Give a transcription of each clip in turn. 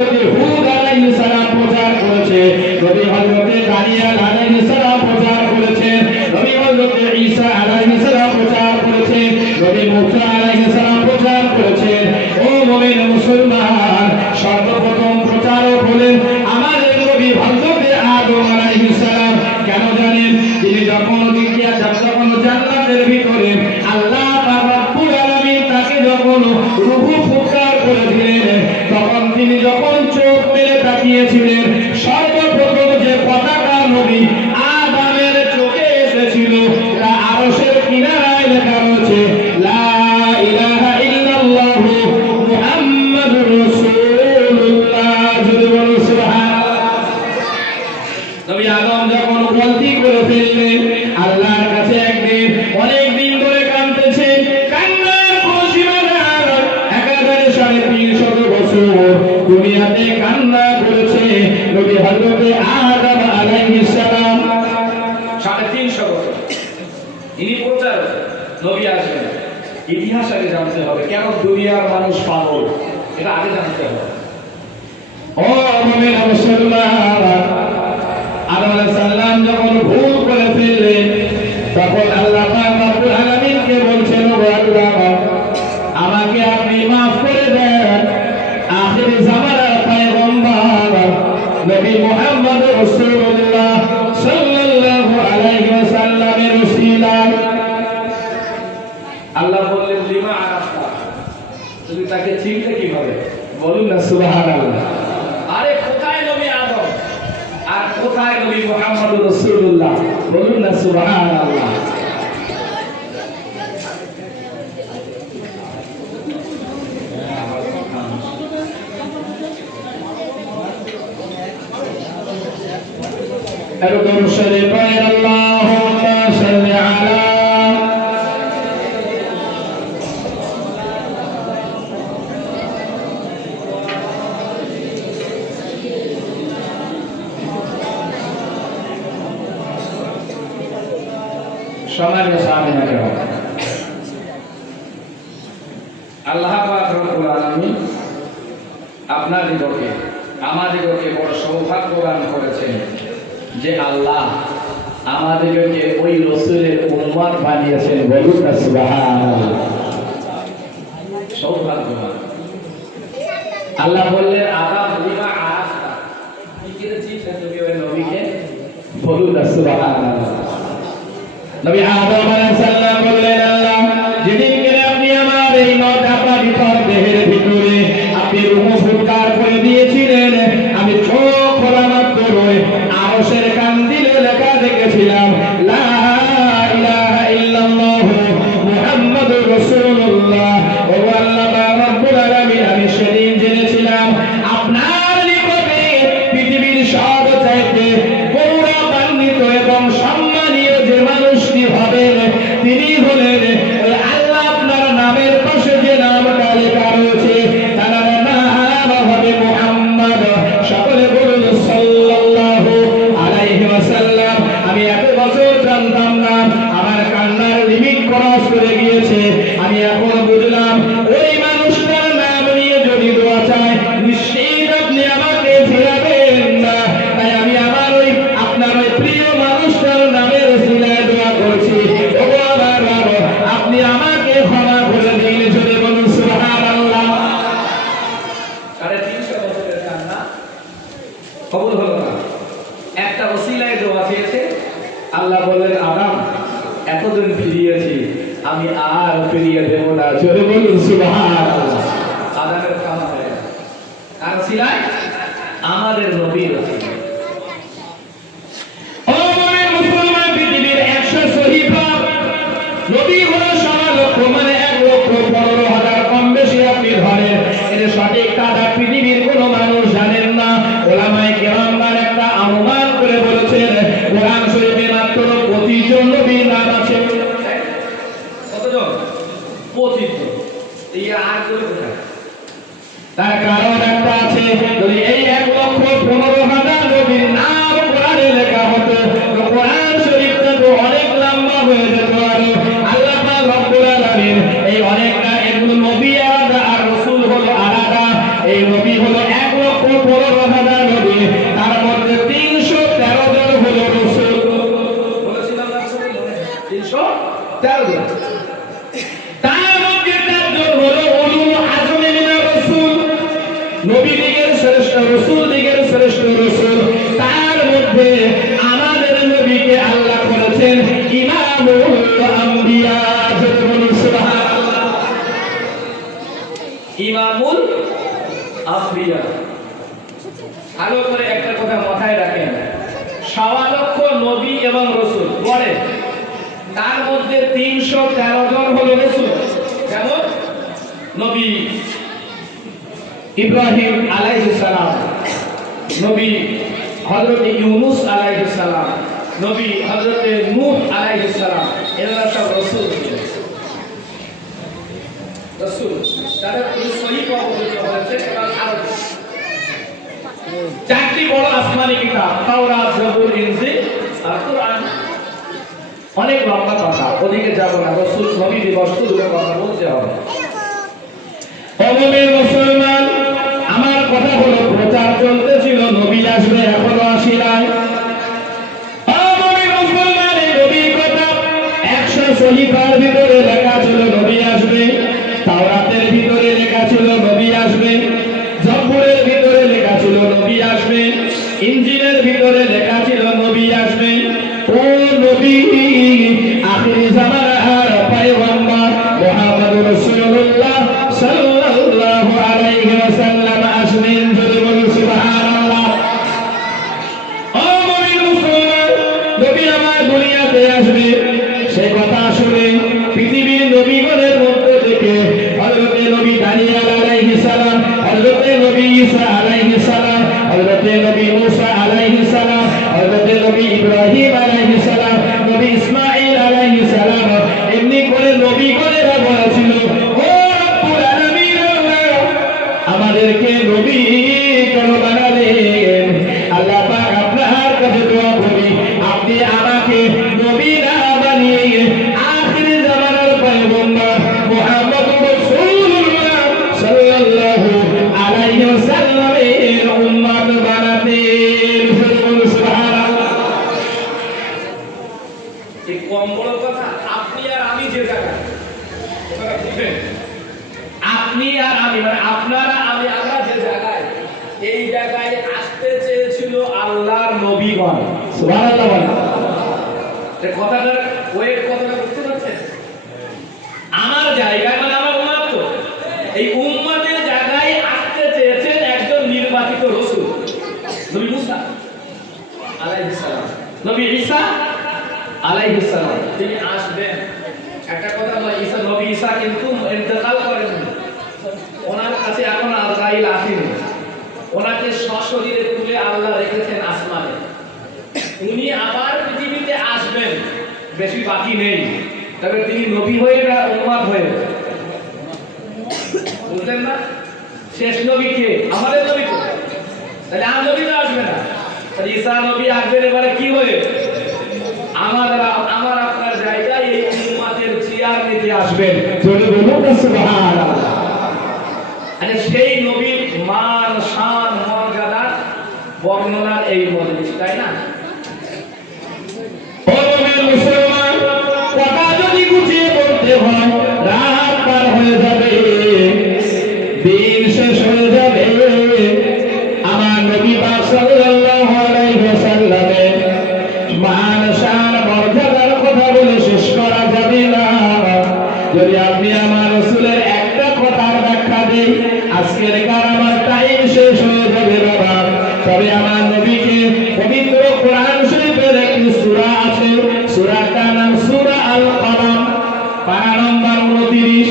হুদ আলাইহিস সালাম প্রচার করেছে, নবী হযরতে দানিয়েল আলাইহিস সালাম প্রচার করেছেন, নবী হযরতে ঈসা আলাইহিস সালাম প্রচার করেছেন, নবী মুসা আলাইহিস সালাম প্রচার করেছেন। ও মুমিন মুসলমান, সর্বপ্রথম প্রচারক হলেন আমাদের নবী হযরতে আদম আলাইহিস সালাম। কেন জানেন? তিনি যখন জান্নাতের ভিতরে আল্লাহ পাক রব্বুল আলামিন তাকে যখন রূহ ফুৎকার করে দিলেন, তখন তিনি যখন চোখ মেলে তাকিয়েছিলেন, সর্বপ্রথম যে পতাকা নবী আদমের চোখে এসেছিল, তা আরশের কিনারায় লেখা রয়েছে লা ইলাহা ইল্লাল্লাহু মুহাম্মাদুর রাসূলুল্লাহ। জোরে বলুন সুবহানাল্লাহ। নবী আদম যখন গলতি করে ফেললেন, আল্লাহর কাছে একদিন অনেক দিন ধরে কাঁদতেছেন, কান্নার কোনো সীমা নাই। একেবারে 350 বছর দুনিয়াতে কান্না করেছে নবী হযরতে আদম আলাইহিস সালাম। 350 বছর ইনি প্রচারক, নবী আসবেন। ইতিহাস আগে জানতে হবে, কেন দুনিয়ার মানুষ পাগল, এটা আগে জানতে হবে। ও মুমিন মুসলমান, আদম আলাইহিস সালাম যখন ভুল করে ফেললেন, তখন আল্লাহ পাক রব্বুল আলামিনকে বলছেন, ও আল্লাহ, আমাকে আপনি maaf করে দেন। আখির জামানার পয়গম্বর নবী মুহাম্মদ রাসূলুল্লাহ সাল্লাল্লাহু আলাইহি ওয়াসাল্লামের ওসিলায়। আল্লাহ বললেন, লিমা আরাফতা, তুমি তাকে চিনতে কিভাবে? বলুন না সুবহানাল্লাহ। আরে কোথায় নবী আদম আর কোথায় নবী মুহাম্মদ রাসূলুল্লাহ? বলুন না সুবহানাল্লাহ। এরকম শরীফ আল্লাহুম্মা সাল্লি আলা সম্মানিত সাহাবীরা কেরাম, আল্লাহ পাক রব্বুল আলামিন আপনাদিগকে আমাদিগকে বড় সৌভাগ্যবান করেছেন যে আল্লাহ আমাদেরকে ওই রাসূলের উম্মত বানিয়েছেন। বলুন না সুবহানাল্লাহ। সৌভাগ্যবান। আল্লাহ বললেন, আদম লিমা আরাফতা, কি করে চিনতে তুমি ওই নবীকে? বলুন না সুবহানাল্লাহ। নবী আদম আলাইহিস সালাম বললেন, আল্লাহ, যেদিন করে আপনি আমার এই নরকাটা ভিতর দেহের ভিতরে আপনি রূহ ফুৎকার করে দিয়েছিলেন, আমি চোখ খোলা মাত্র আরশের কান্দিলে লেখা দেখেছিলাম লা ইলাহা ইল্লাল্লাহু মুহাম্মাদুর রাসূলুল্লাহ। ও আল্লাহ রাব্বুল আলামিন, আমি সেদিন জেনেছিলাম আপনার নিকটে পৃথিবীর সবচাইতে গৌরবান্বিত এবং সম্মানীয় যে মানুষটি হবেন, তিনি হলেন ওই আল্লাহ আপনার নামের পাশে যে নামটা লেখা রয়েছে, তার নাম হবে মুহাম্মদ। সকলে বলুন সাল্লাল্লাহু আলাইহি ওয়াসাল্লাম। আমি এত বছর জানতাম না, আমার কান্নার লিমিট ক্রস করে গিয়েছে। আমি এখন বুঝলাম, ওই মানুষটার নাম নিয়ে যদি দোয়া চাই, নিশ্চিত আপনি আমাকে ফিরাবেন না। তাই আমি আমার ওই আপনার ওই প্রিয় মানুষটার নামের ওসিলায় দোয়া করছি, ও আমার রব, আপনি আমাকে ক্ষমা করে দিন। যদি বলুন সুবহানাল্লাহ। 350 বছরের কান্না কবুল হলো না, একটা ওসিলায় দোয়া পেয়েছে। আল্লাহ বললেন, আদম, এতদিন ফিরিয়েছি, আমি আর ফিরিয়ে দেব না। জোরে বলুন সুবহানাল্লাহ। আদমের ক্ষমা হয়ে গেল। আর ওসিলায়? আমাদের নবীর ওসিলায়। ও মুমিন মুসলমান, পৃথিবীর 100 সহিফা নবী হলো 1.5 লক্ষ, মানে 1,15,000 কম বেশি আপনি ধরেন। এর সঠিক কাদা পৃথিবীর কোনো মানুষ জানেন না। ওলামায়ে কেরামগণ একটা অনুমান করে বলেছেন, কোরআন শরীফে মাত্র 25 জন নবীর নাম আছে। কতজন? 25 জন। এই আর করে কোথায়? তার কারণ একটা আছে, যদি এই 1,15,000 নবীর নাম কোরআনে লেখা হতো, তো কোরআন শরীফটা তো অনেক লম্বা হয়ে যেত। আল্লাহ পাক রব্বুল আলামিন এই অনেকটা এগুলো নবী আলাদা আর রাসূল হলো আলাদা। এই নবী হলো 1,15,000 নবী দিগের শ্রেষ্ঠ রাসূল দিগের শ্রেষ্ঠ রাসূল, তার মধ্যে আমাদের নবীকে আল্লাহ করেছেন ইমামুল আম্বিয়া। সুবহানাল্লাহ, ইমামুল আম্বিয়া। ভালো করে একটা কথা মাথায় রাখেন, ১.৫ লক্ষ নবী এবং রাসূল বলে, তার মধ্যে ৩১৩ জন হলো রাসূল। যেমন নবী ইব্রাহিম আলাইহিস সালাম, নবী হযরত ইউনূস আলাইহিস সালাম, নবী হযরত নূহ আলাইহিস সালাম, এরা সব রাসূল ছিলেন। রাসূল তাদের সহিহ অবতীর্ণ হয়েছে এবং আরো ৪টি বড় আসমানি কিতাব, তাওরাত, জবুর, ইনজিল আর কুরআন। অনেক লম্বা কথা, ওদিকে যাব না। রাসূল নবী দিবস দুটো কথা বলতে হবে। অমুমের মুসলমান, আমার কথা হলো প্রচার চলতেছিল, নবী আসবে, এখনো আসি নাই। অমুমের মুসলমান, এই নবীর কথা ১০০ সহিফার ভিতরে লেখা ছিল নবী আসবে, তাওরাতের ভিতরে লেখা ছিল নবী আসবে, জবুরের ভিতরে লেখা ছিল নবী আসবে, ইনজিলের ভিতরে লেখা ছিল নবী আসবে। ও নবী, আখিরি জামানার পয়গম্বর মুহাম্মদুর রাসূলুল্লাহ সাল্লাল্লাহু আলাইহি ওয়াসাল্লাম আসবেন। জোরে বলুন সুবহানাল্লাহ। ও মুমিন মুসলমান, নবী আমার দুনিয়াতে আসবে, সেই কথা শুনে পৃথিবীর নবীগণের মধ্য থেকে হযরতে নবী দানিয়েল আলাইহিস সালাম, হযরতে নবী ঈসা আলাইহিস সালাম, হযরতে নবী মূসা আলাইহিস সালাম, হযরতে নবী ইব্রাহিম আলাইহিস সালাম, নবী ইসমাঈল আলাইহিস সালাম, এমনি করে নবীগণেরা বলেছিল, ও রব্বুল আলামিন, আমাদেরকে নবী কেন বানালেন? আল্লাহ পাক আপনার কাছে দোয়া করি, আপনি আমাকে নবী না বানিয়ে আখিরি জামানার পয়গম্বর মুহাম্মদুর রাসূলুল্লাহ সাল্লাল্লাহু আলাইহি ওয়াসাল্লামের উম্মত বানাতেন। সুবহানাল্লাহ। এই কম বড় কথা? আপনি আর আমি যে জায়গায়, কথাটা বুঝবেন, আপনি আর আমি মানে আপনারা আমি আমরা যে জায়গায়, এই জায়গায় আসতে চেয়েছিল আল্লাহর নবীগণ। সুবহানাল্লাহ। এই কথাটা কথাটা বুঝতে পারছেন? আমার জায়গায় মানে আমার উম্মত, তো এই উম্মতের জায়গায় আসতে চেয়েছেন একজন নির্বাচিত রাসূল, নবী মুসা আলাইহিস সালাম, নবী ঈসা আলাইহিস সালাম। তিনি আসবেন। একটা কথা হলো, ঈসা নবী ঈসা কিন্তু ইন্তেকাল করেননি, ওনার কাছে এখন আজরাইল আসেনি, ওনাকে সশরীরে তুলে আল্লাহ রেখেছেন আসমানে। উনি আবার পৃথিবীতে আসবেন, বেশি বাকি নেই। তবে তিনি নবী হয়ে না উম্মত হয়ে, বুঝলেন না? শেষ নবী কে? আমাদের নবী তো। তাহলে আর নবী তো আসবে না, তাহলে ঈসা নবী আসবেন এবারে কি হয়ে? আমার আপনার জায়গায় এই উম্মতের চেয়ার নিতে আসবেন। জোরে বলুন সুবহানাল্লাহ। আরে সেই নবীর মান, শান, মর্যাদা বর্ণনার এই মজলিস, তাই না? ও মুমিন মুসলমান, কথা যদি গুছিয়ে বলতে হয়, রাত পার হয়ে যাবে, দিন শেষ হয়ে যাবে। আমার নবী পাক সাল্লাল্লাহু আলাইহি ওয়াসাল্লামের মান, শান, মর্যাদার কথা বলে শেষ করা যাবে না। যদি আপনি আমার রাসূলের একটা কথার ব্যাখ্যা দেন, আজকের আমার টাইম শেষ হয়ে যাবে বাবা। তবে আমার নবীকে পবিত্র কোরআন শরীফের একটি সূরা আছে, সূরাটার নাম সূরা আল কলম, পারা নম্বর 29।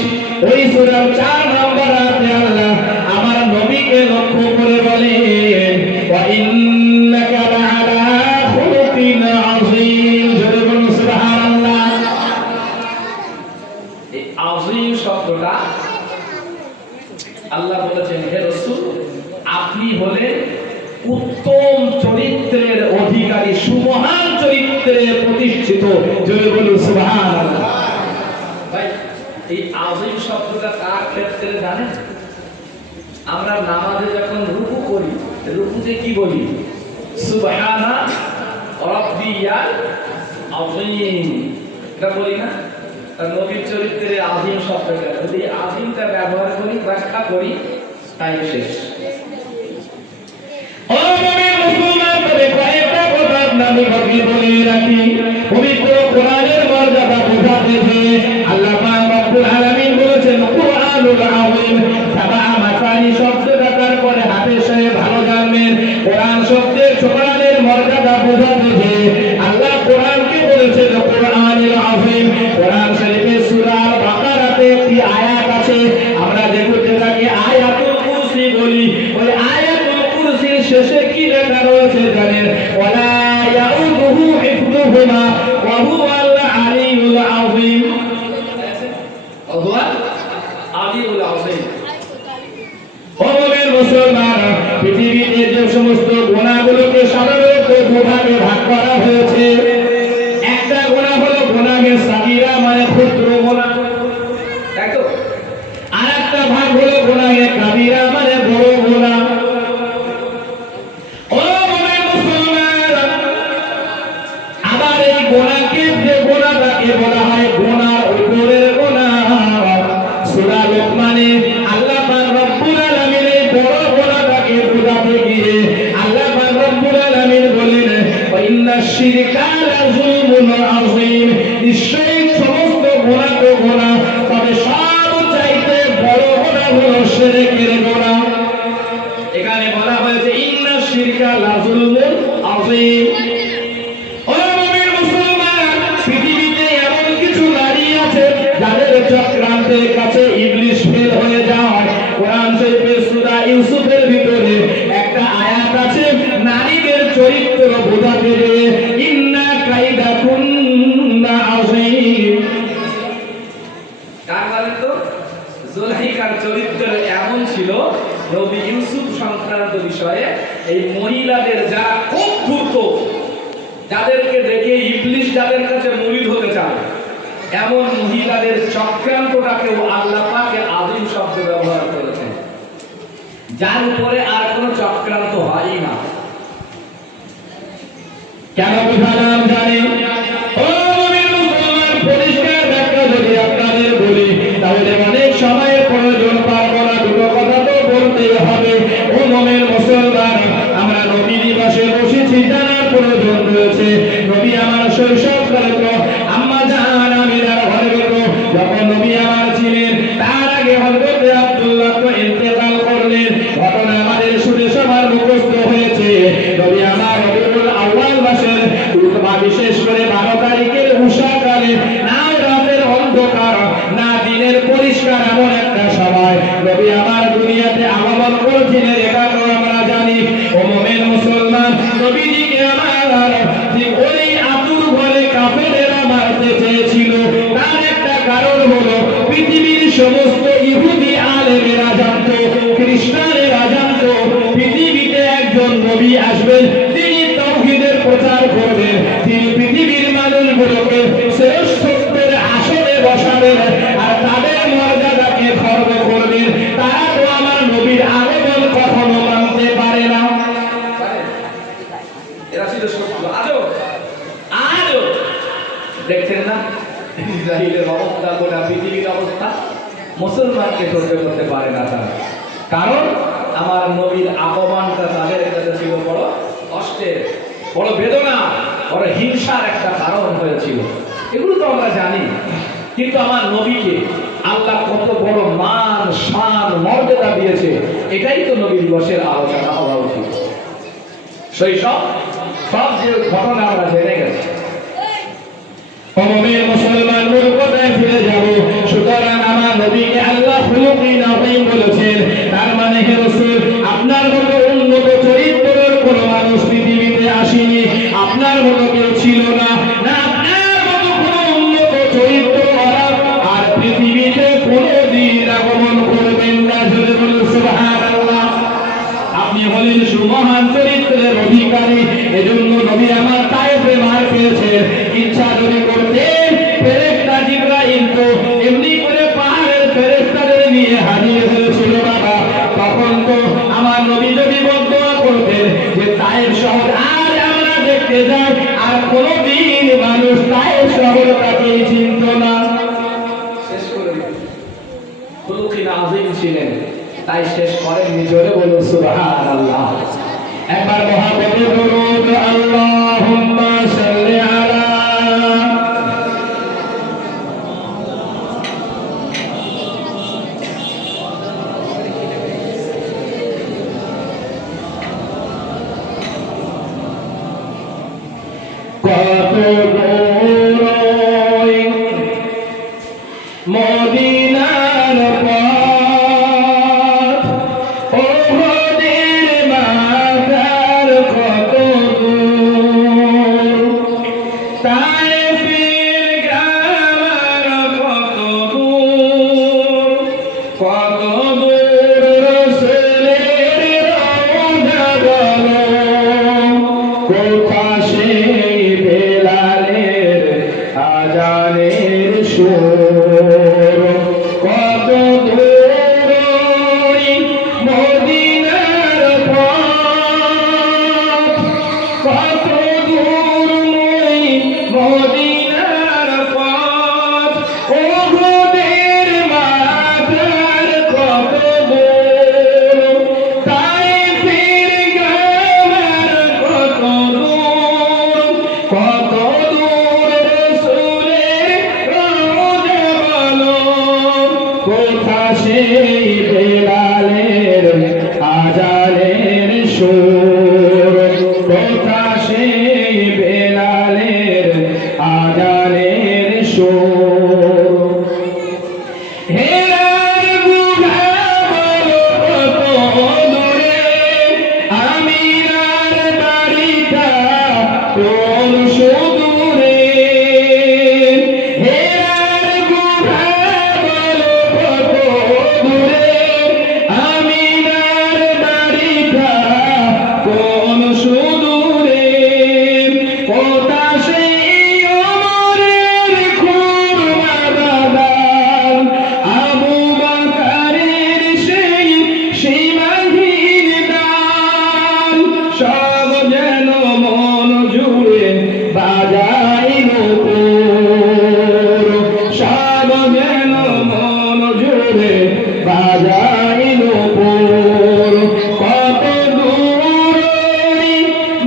ওই সূরার 4 নম্বর আয়াতে আল্লাহ আমার নবীকে লক্ষ্য করে বলেন, ওয়া ইন্নাকা লাআলা খুলুকিন আযীম। জোরে বলুন সুবহানাল্লাহ। এই আযীম শব্দটা আল্লাহ বলেছেন, হে রাসূল, আপনি হলেন উত্তম চরিত্রের অধিকারী, সুমহান চরিত্রে প্রতিষ্ঠিত। জোরে বলুন সুবহানাল্লাহ। ভাই, এই আযীম শব্দটা কার ক্ষেত্রে জানেন? আমরা নামাজে যখন রুকু করি, রুকুতে কি বলি? সুবহানা রাব্বিয়াল আযীম, এটা বলি না? তার নবীর চরিত্রে আযীম শব্দটা, যদি আযীমটা ব্যবহার করি, ব্যাখ্যা করি, তাই শেষ। কি? পবিত্র কোরআনের মর্যাদা বোঝাতে যে আল্লাহ পাক রব্বুল আলামিন বলেছেন কুরআনুল আযীম। সাবা মাসানি শব্দটা তারপরে হাফেজ সাহেব ভালো জানবেন কোরআন শব্দের কোরআনের মর্যাদা বোঝাতে যে আল্লাহ কোরআনকে বলেছেন কুরআনুল আযীম। কোরআন শরীফের সূরা বাকারাতে একটি আয়াত আছে, আমরা যেটাকে আয়াতুল কুরসি বলি। ওই আয়াতুল কুরসির শেষে কি লেখা রয়েছে জানেন? ওয়ালা ইয়াউদুহু হিফযুহুমা ওয়া হুয়াল আলিয়্যুল আযীম। ওয়াল আলিয়্যুল আযীম। ও মুমিন মুসলমান, পৃথিবীতে যে সমস্ত গুনাহগুলোকে সাধারণত দুভাগে ভাগ করা হয়েছে, একটা গুনাহ হলো গুনাহে সাগীরা মানে ক্ষুদ্র গুনাহ, তাই তো? আরেকটা ভাগ হলো গুনাহে কাবীরা মানে বড় গুনাহ। ও মুমিন মুসলমান, আবার এই গুনাহকে যে গুনাহটাকে বলা হয় গুনার উপরের গুনাহ, সূরা লোকমানে আল্লাহ পাক রব্বুল আলামিন এই বড় গুনাহটাকে বোঝাতে গিয়ে আল্লাহ পাক রব্বুল আলামিন বলেন ওয়া ইন্নাশ শিরকা লাযুলমুন আযীম। নিশ্চয়ই সমস্ত গুনাহ তো গুনাহ, তবে সবচাইতে বড় গুনাহ হলো শিরকের গুনাহ। এখানে বলা হয়েছে ইন্নাশ শিরকা লাযুলমুন আযীম। ও মুমিন মুসলমান, পৃথিবীতে এমন কিছু নারী আছে যাদের চক্রান্তের কাছে ইবলিস ফেল হয়ে যায়। কোরআন শরীফের সূরা ইউসুফের ভিতরে একটা আয়াত আছে নারীদের চরিত্র বোঝাতে যে ইন্না কাইদাকুন্না আযীম। কার বলেন তো? জুলাইখার চরিত্র এমন ছিল, নবী ইউসুফ সংক্রান্ত বিষয়ে এই মহিলাদের যারা খুব ধূর্ত, যাদেরকে দেখে ইবলিস যাদের কাছে মুরিদ হতে চায়, এমন মহিলাদের চক্রান্তটাকেও আল্লাহ পাক আযীম শব্দ ব্যবহার করেছেন, যার উপরে আর কোনো চক্রান্ত হয় না। কেন বুঝালাম জানেন? ও মুমিন মুসলমান, পরিষ্কার ব্যাখ্যা যদি আপনাদের বলি তাহলে অনেক সময়ের প্রয়োজন পাবো না, দুটো কথা তো বলতেই হবে। ও মুমিন মুসলমান, আমরা নবী দিবসে বসেছি জানার প্রয়োজন রয়েছে। নবী আমার শৈশবকালে তো আম্মা জান আমিনার ঘরে যেত, যখন নবী আমার ছিলেন তার আগে হযরত আব্দুল্লাহ তো ইন্তেকাল করলেন। ঘটনা আমাদের শুনে সবার মুখস্থ হয়েছে। নবী আমার রবিউল আউয়াল মাসের বিশেষ করে 12 তারিখের উষাকালে না রাতের অন্ধকার না দিনের পরিষ্কার এমন একটা সময় নবী আমার দুনিয়াতে আগমন করেছিলেন, এটা তো আমরা জানি। ও মুমিন মুসলমান, নবীজিকে আমার ঠিক ওই আতুর ঘরে কাফেরেরা মারতে চেয়েছিল, তার একটা কারণ হলো পৃথিবীর সমস্ত ইহুদি আলেমেরা জানতো, খ্রিস্টানেরা জানতো পৃথিবীতে একজন নবী আসবেন, তিনি তাওহীদের প্রচার করবেন, তিনি পৃথিবীর মানুষগুলোকে শ্রেষ্ঠত্বের আসনে বসাবেন আর তাদের মর্যাদাকে খর্ব করবেন। তারা তো আমার নবীর আগমন কখনো মানতে পারে না। এরা ছিল শত্রু। আজও দেখছেন না ইসরায়েলের অবস্থা, গোটা পৃথিবীর অবস্থা, মুসলমানকে সহ্য করতে পারে না তারা। কারণ আমার নবীর আগমনটা তাদের কাছে ছিল বড় কষ্টের, বড় বেদনা, বড় হিংসার একটা কারণ হয়েছিল। এগুলো তো আমরা জানি, কিন্তু আমার নবীকে আল্লাহ কত বড় মান সম্মান মর্যাদা দিয়েছে, এটাই তো নবী দিবসের আলোচনা হওয়া উচিত। শৈশব সব যে ঘটনা আমরা জেনে গেছি। মুমিন মুসলমান মূল কথায় ফিরে যাব। সুতরাং আমার নবীকে আল্লাহ খুলুকিন আযীম বলেছেন, তার মানে হে রাসূল, আপনার মতো উন্নত চরিত্রের কোনো মানুষ পৃথিবীতে আসেনি, আপনার মতো কেউ ছিল না, না আপনার মতো কোনো উন্নত চরিত্র আর পৃথিবীতে কোনোদিন আগমন করবেন না। জোরে বলুন সুবহানাল্লাহ। আপনি হলেন সুমহান চরিত্রের অধিকারী, এজন্য নবী আমার তায়েফে মার পেয়েছেন। ইচ্ছা যদি করতেন ফেরেশতা জিবরাইল তো এমনি করে পাহাড়ের ফেরেশতাদের নিয়ে হাজির হয়েছিল বাবা, তখন তো আমার নবী যদি বদদোয়া করতেন যে তায়েফ শহর আর আমরা দেখতে যাই, আর কোনোদিন মানুষ তায়েফ শহরটাকে চিনত না, শেষ করে দিতেন। খুলুকিন আযীম ছিলেন, তাই শেষ করেননি। জোরে বলুন সুবহানাল্লাহ। একবার মহাব্বতে বলুন আল্লাহুম্মা সাল্লি আলা কত দূর মদিনার পথ, ওহদের মাথার কত দূর, তায়েফের গ্রামের কত দূর, কত দূর রাসূলের রওজা বলো, কোথা সেই বেলালের আজানের সুর, কত দূর মদিনার পথ, কত দূর মদিনার পথ, ওহদের মাথার কত দূর, তায়েফের গ্রামের কত দূর, কত দূর রাসূলের রওজা বলো, কোথা সেই বেলালের আজানের সুর, কোথা সেই বেলালের আজানের সুর, হেরার গুহা বলো কত দূরে, আমিনার বাড়িটা কোন সুদূরে, হেরার গুহা বলো কত দূরে, আমিনার বাড়িটা কোন সুদূরে, কোথা সেই ওমরের খুরমা বাগান, আবু বকরের সেই সীমাহীন দান, সব যেন মন জুড়ে বাজাই নূপুর, সব যেন মন জুড়ে বাজাই নূপুর, কত দূর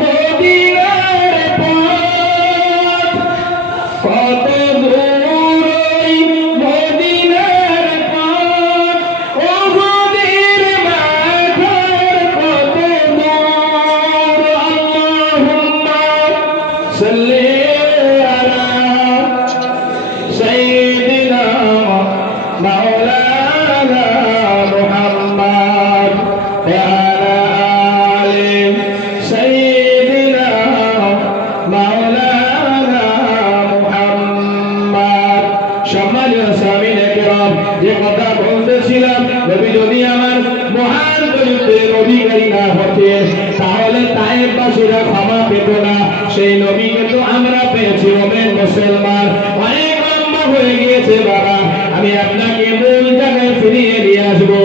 মদিনার পথ, কত দূর মদিনার পথ, ওহদের মাথার কত দূর, আল্লাহুম্মা সাল্লি আলা সাইয়্যিদিনা মাওলানা মুহাম্মদ ওয়া আলা আলি সাইয়্যিদিনা মাওলানা মুহাম্মদ। সম্মানীয় সামিনে কেরাম, যে কথা বলতেছিলাম, নবী যদি আমার মহান দরিদ্রের অধিকারী না হতেন তাহলে তায়েফবাসীরা ক্ষমা পেত না। সেই নবীকে তো আমরা পেয়েছি, মোমেন মুসলমান। অনেক লম্বা হয়ে গিয়েছে বাবা, আমি আপনাকে মূল জায়গায় ফিরিয়ে নিয়ে আসবো।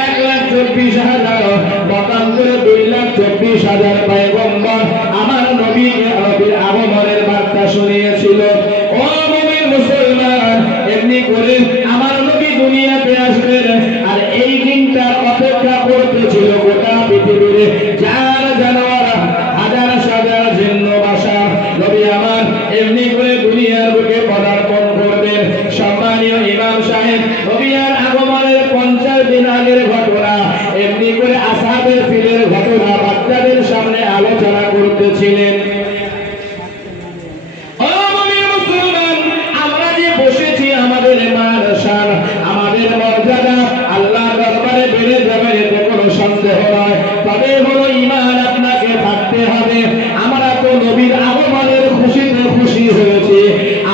1,24,000 মতান্তরে 2,24,000 পয়গম্বর আমার নবীকে নবীর আগমনের বার্তা শুনিয়েছিল। ও মুমিন মুসলমান, এমনি করে আমার নবী দুনিয়াতে আসবেন, আর এই দিনটার অপেক্ষা করতেছিল গোটা পৃথিবীর যার জানোয়ার, হাজার হাজার জিন্ন বাসা। নবী আমার এমনি করে দুনিয়ার বুকে পদার্পণ করবেন। সম্মানীয় ইমাম সাহেব, নবীর আগমনের 50 দিন আগের ঘটনা এমনি করে আসহাবের ফিলের ঘটনা বাচ্চাদের সামনে আলোচনা করতেছিলেন। বসেছি, আমাদের মান শান, আমাদের মর্যাদা আল্লাহর দরবারে বেড়ে যাবে, এতে কোনো সন্দেহ নয়। তবে হলো ঈমান আপনাকে থাকতে হবে। আমরা তো নবীর আগমনের খুশিতে খুশি হয়েছি।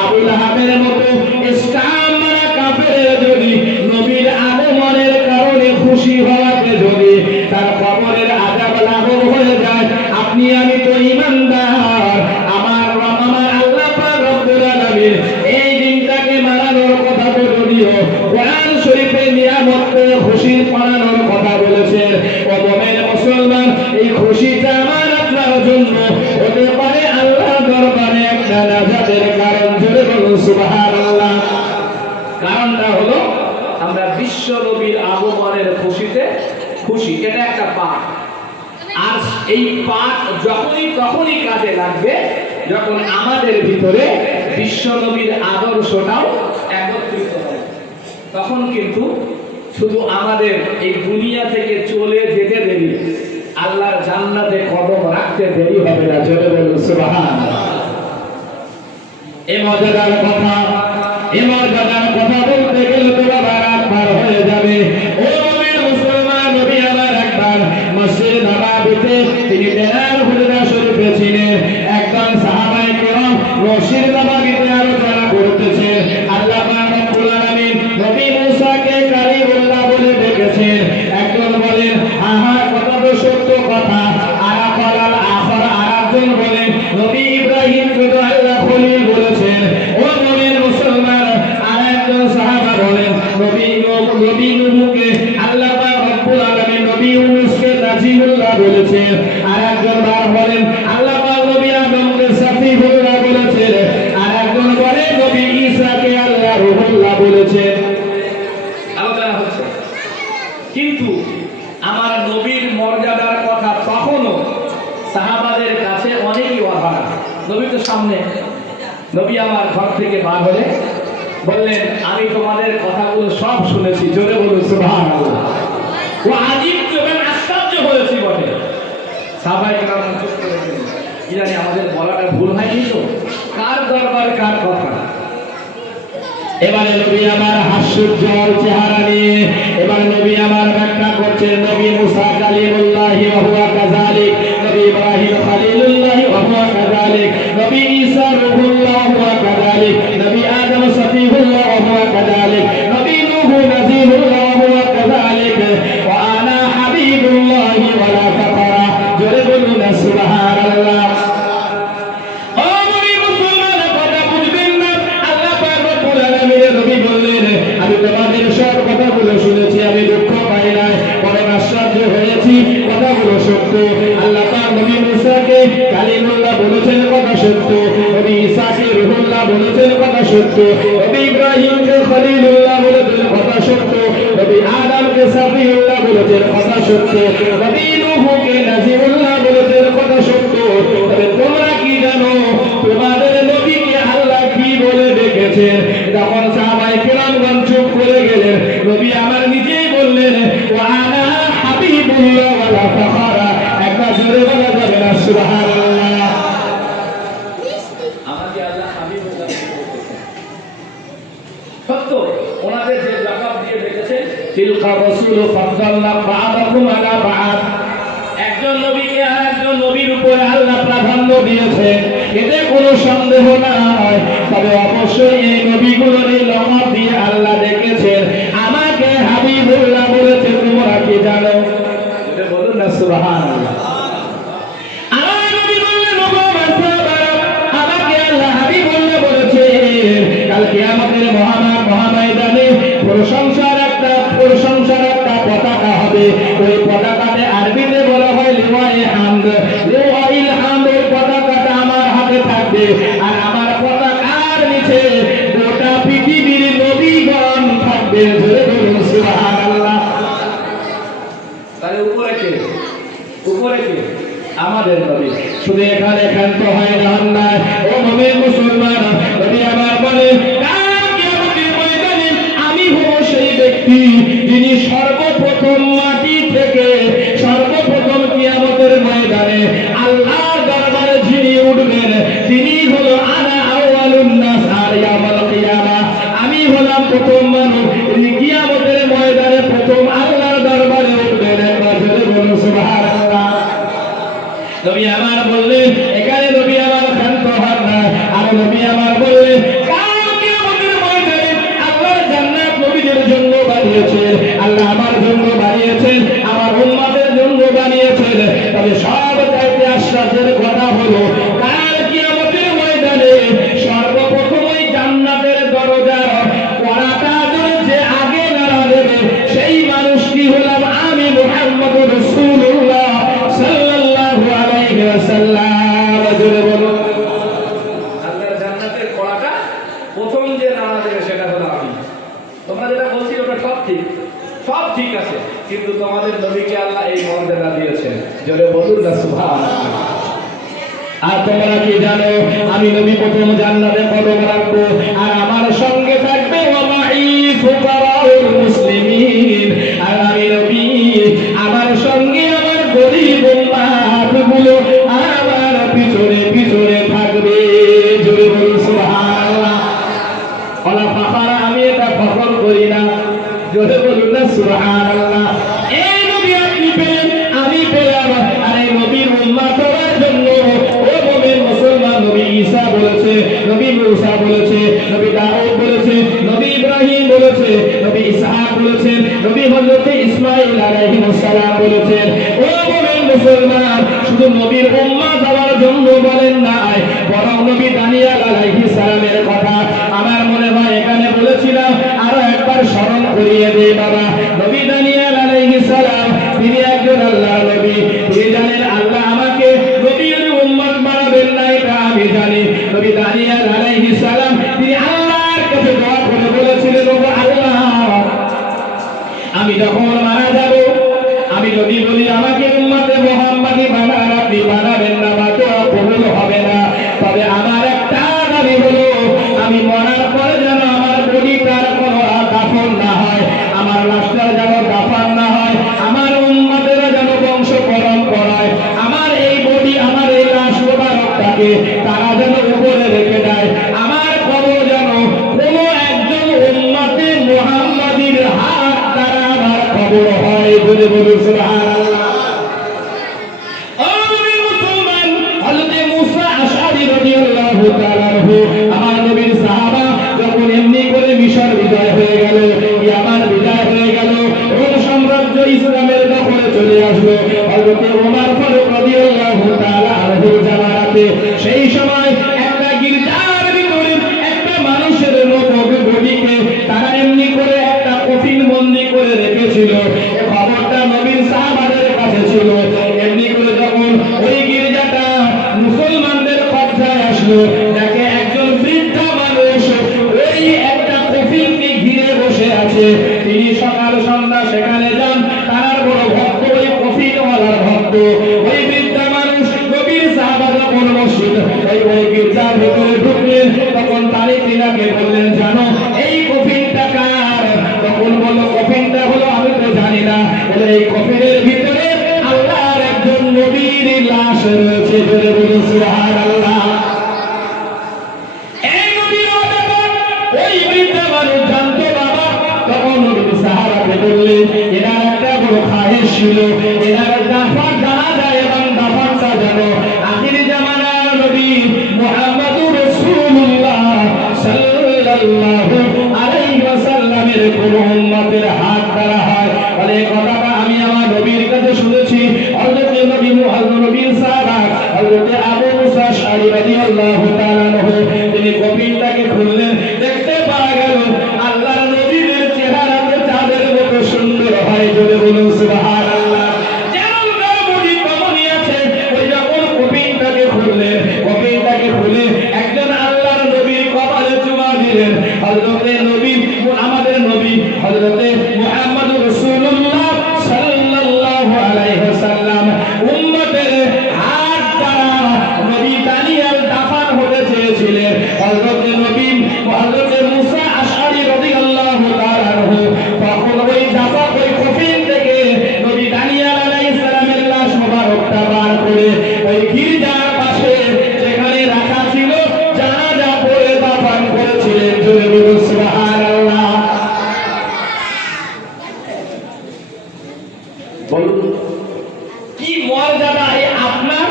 আবু লাহাবের মতো ইসলাম মানা কাফের যদি নবীর আগমনের কারণে খুশি হওয়াতে যদি তার কবরের আযাব লাঘব হয়ে যায়, আপনি আমি তো ঈমানদার। আমার আল্লাহ পাক রব্বুল আলামিন এই দিনটাকে মানানোর কথা তো যদিও কোরআন শরীফে নিয়ামতকে খুশি পানানোর কথা বলেছেন। ও মুমিন মুসলমান, এই খুশিটা আমার আপনার জন্য হতে পারে আল্লাহর দরবারে একটা নাজাতের কারণ। জোরে বলুন সুবহানাল্লাহ। কারণটা হলো আমরা বিশ্ব নবীর আগমনের খুশিতে খুশি, এটা একটা পাঠ। আর এই পাঠ তখনই কাজে লাগবে যখন আমাদের ভিতরে বিশ্ব নবীর আদর্শটাও একত্রিত হবে। তখন কিন্তু শুধু আমাদের এই দুনিয়া থেকে চলে যেতে দেরি, আল্লাহর জান্নাতে কদম রাখতে দেরি হবে না। জোরে বলুন সুবহানাল্লাহ। এই মর্যাদার কথা বলতে গেলে তো বাবা রাত পার হয়ে যাবে। ও মুমিন মুসলমান, নবী আমার একবার মসজিদ নববীতে তিনি তেনার হুজরা শরীফে ছিলেন। একজন সাহাবায়ে কেরাম মসজিদ নববীতে আলোচনা করতেছেন। আল্লাহ পাক রব্বুল আলামিন নবী মুসাকে কালিমুল্লাহ বলে ডেকেছেন। একজন বলেন আহা কথা তো সত্য কথা, আরেকজন বলেন নবী ইব্রাহিমকে তো আল্লাহ খলিল বলেছেন। ও মুমিন মুসলমান, আরেকজন সাহাবা বলেন নবী নূহকে আল্লাহ পাক রব্বুল আলামিন নবী ইউনূসকে নাজিবুল্লাহ বলেছেন। আরেকজন বলেন আল্লাহ পাক নবী আদমকে সাফিহুল্লাহ বলেছেন। আরেকজন বলেন নবী ঈসাকে আল্লাহ রূহুল্লাহ বলেছেন। আলোচনা হচ্ছে, কিন্তু আমার নবীর মর্যাদার কথা তখনও সাহাবাদের কাছে অনেকই অজানা। নবী তো সামনে, নবী আমার ঘর থেকে বার হলে বললেন আমি তোমাদের কথাগুলো সব শুনেছি। জোরে বলুন সুবহানাল্লাহ। ও আজীব এবং আশ্চর্য হয়েছি বলে। সাহাবায়ে কেরাম চুপ করে গেলেন। কি জানি আমাদের বলাটা ভুল হয়নি তো, কার দরবার কার কথা। এবারে নবী আমার হাস্যোজ্জ্বল চেহারা নিয়ে এবার নবী আমার ব্যাখ্যা করছেন। নবী মুসা কালিমুল্লাহি ওয়া হুয়া কাযালিক, নবী ইব্রাহিম খলিলুল্লাহি ওয়া হুয়া কাযালিক, নবী ঈসা রূহুল্লাহ ওয়া হুয়া কাযালিক, নবী আদম সফিহুল্লাহ ওয়া হুয়া কাযালিক, নবী নূহ নাজিহুল্লাহ ওয়া হুয়া কাযালিক, ওয়া আনা হাবিবুল্লাহি ওয়া লা ফাখরা। জোরে বলুন সুবহানাল্লাহ। আমি তোমাদের সব কথাগুলো শুনেছি, আমি দুঃখ পাই নাই, বরং আশ্চর্য হয়েছি। কথাগুলো সত্য। আল্লাহ পাক নবী মুসাকে কালিমুল্লাহ বলেছেন, কথা সত্য। নবী ঈসাকে রূহুল্লাহ বলেছেন, কথা সত্য। নবী ইব্রাহিমকে খলিলুল্লাহ বলেছেন, কথা সত্য। নবী আদমকে সাফিউল্লাহ বলেছেন, কথা সত্য। নবী নূহকে নাজিবুল্লাহ বলেছেন, কথা সত্য। তবে তোমরা কি জানো তোমাদের নবীকে আল্লাহ কি বলে ডেকেছেন? তখন সাহাবায়ে কেরামগণ চুপ করে গেলেন। নবী আমার নিজেই বললেন ওয়া আনা হাবিবুল্লাহ ওয়া লা ফাখরা। একবার জোরে বলা যাবে না সুবহানাল্লাহ। আমাকে আল্লাহ হাবিবুল্লাহ বলেছেন, সত্য। ওনাদের যে লাকাব দিয়ে ডেকেছেন তিলকা রাসূলু ফাদ্দালনা বা'দাকুম আলা বা'দ। একজন নবীকে আরেকজন নবীর উপরে আল্লাহ প্রাধান্য দিয়েছে, এতে কোনো সন্দেহ নাই। তবে অবশ্যই এই নবীগুলোর এই লকাব দিয়ে আল্লাহ ডেকেছেন। আমাকে হাবিবুল্লাহ বলেছে, তোমরা কি জানো? এটা বলুন না সুবহানাল্লাহ। আমার নবী বললেন আমাকে আল্লাহ হাবিবুল্লাহ বলেছে। কাল কিয়ামতের মহাময়দানে প্রশংসার একটা পতাকা হবে। ওই পতাকাতে আরবিতে বলা হয় লিওয়ায়ে হামদ। লিওয়াইল হামদ, ওই পতাকাটা আমার হাতে থাকবে। আর আমার পতাকার নিচে গোটা পৃথিবীর নবীগণ থাকবে। জোরে বলুন সুবহানাল্লাহ। তাহলে উপরে কে? আমাদের নবী। শুধু এখানে ক্ষান্ত হয় না। ও মুমিন মুসলমান, নবী আমার বলেন আমি হব সেই ব্যক্তি যিনি সর্বপ্রথম মাটি থেকে সর্বপ্রথম কিয়ামতের ময়দানে আল্লাহর দরবারে যিনি উঠবেন তিনি হলো আনা আউয়ালুন নাস আর ইয়াউমাল কিয়ামা। আমি হলাম প্রথম মানুষ যিনি কিয়ামতের ময়দানে প্রথম আল্লাহর দরবারে উঠবেন। একবার জোরে বলুন সুবহানাল্লাহ। নবী আমার বললেন, এখানে নবী আমার ক্ষান্ত হন না। আর নবী আমার বললেন জন্য বানিয়েছেন আল্লাহ, আমার জন্য বানিয়েছেন, আমার উম্মতের জন্য বানিয়েছেন। তবে সব চাইতে আশ্চর্যের কথা হলো কাল কিয়ামতের ময়দানে সর্বপ্রথম ওই জান্নাতের দরজার কড়াটা যে আগে নাড়া দেবে সেই মানুষটি হলাম আমি মুহাম্মদুর রাসূলুল্লাহ সাল্লাল্লাহু আলাইহি ওয়াসাল্লাম। জোরে বলুন। আল্লাহর জান্নাতের কড়াটা প্রথম যে নাড়া দেবে সেটা হলো আমি। তোমরা যেটা বলছি ওটা সব ঠিক আছে, কিন্তু তোমাদের নবীকে আল্লাহ এই মর্যাদা দিয়েছেন। জোরে বলুন না সুবহানাল্লাহ। আর তোমরা কি জানো আমি নবী প্রথম জান্নাতে কদম রাখবো, আর আমার সঙ্গে থাকবে ওয়া মাই ফুকারাউল মুসলিমিন। আর আমি নবী আমার সঙ্গে আমার গরীব উম্মতগুলো আমার পিছনে থাকবে। জোরে বলুন সুবহানাল্লাহ। থাকে তারা যেন উপরে রেখে দেয়, আমার কবর যেন কোনো একজন উম্মতে মুহাম্মাদীর হাত দ্বারা আমার কবর হয়। বলে বলে সুবহানাল্লাহ। আমার নবীর সাহাবা যখন এমনি করে মিশর বিজয় হয়ে গেল, ইয়ামান বিজয় হয়ে গেল, রোম সাম্রাজ্য ইসলামের দখলে চলে আসলো হযরত ওমর ফারুক রাদিয়াল্লাহু তাআলা আনহুর জামানাতে, সেই সময় একটা গির্জার ভিতরে একটা মানুষের বডিকে তারা এমনি করে একটা কফিন বন্দি করে রেখেছিল। এই খবরটা নবীর সাহাবাদের কাছে ছিল। এমনি করে যখন ওই গির্জাটা মুসলমানদের কবজায় আসলো, দেখে একজন বৃদ্ধা মানুষ ওই একটা কফিনকে ঘিরে বসে আছে। তিনি সকাল সন্ধ্যা সেখানে যান, তার বড় ভক্ত, ওই কফিনওয়ালার ভক্ত। ওই বৃদ্ধা মানুষ নবীর সাহাবা যখন মসজিদ ওই গির্জার ভিতরে ঢুকলেন, তখন তিনাকে বললেন, জানো এই কফিনটা কার? তখন বলল, কফিনটা হলো, আমি তো জানি না। বলে, এই কফিনের ভিতরে আল্লাহর একজন নবীর লাশ রয়েছে। বলে বলুন সুবহানাল্লাহ। এই নবীর ব্যাপার ওই বৃদ্ধা মানুষ জানতো বাবা। তখন নবীর সাহাবাকে বললেন, এনার একটা বড় খায়েশ ছিল, এনার দাফন জানা যায় এবং দাফন সাজানো আখিরি জামানার নবী মুহাম্মদুর রাসূলুল্লাহ সাল্লাল্লাহু আলাইহি ওয়াসাল্লামের কোন উম্মতের হাত দ্বারা হয়। বলে, কথাটা আমি আমার নবীর কাছে শুনেছি। হযরত নবী নবীর সাহাবা হযরত আবু মুসা আশআরী রাদিয়াল্লাহু তাআলা আনহু তিনি কফিনটাকে খুললেন, দেখতে পাওয়া গেল আল্লাহর নবীর চেহারাতে চাঁদের মতো সুন্দর হয়। বলে বলুন সুবহানাল্লাহ। যেমন তার বডি তেমনই আছে। ওই যখন কফিনটাকে খুললেন, কফিনটাকে খুলে একজন আল্লাহর নবীর কপালে চুমা দিলেন। হযরতে নবী, আমাদের নবী হযরতে মুহাম্মদুর রাসূলুল্লাহ সাল্লাল্লাহু আলাইহি ওয়াসাল্লাম উম্মতের হাত দ্বারা নবী দানিয়াল দাফন হতে চেয়েছিলেন। হযরতে নবী হযরতে মুসা আশআরী রাদিয়াল্লাহু তাআলা আনহু তখন ওই দাফন ওই কফিন থেকে নবী দানিয়াল আলাইহিস সালামের লাশ মোবারকটা বার করে ওই গির্জার পাশে যেখানে রাখা ছিল জানাজা পড়ে দাফন করেছিলেন। জোরে বলুন সুবহানাল্লাহ। বলুন কি মর্যাদা এই আপনার,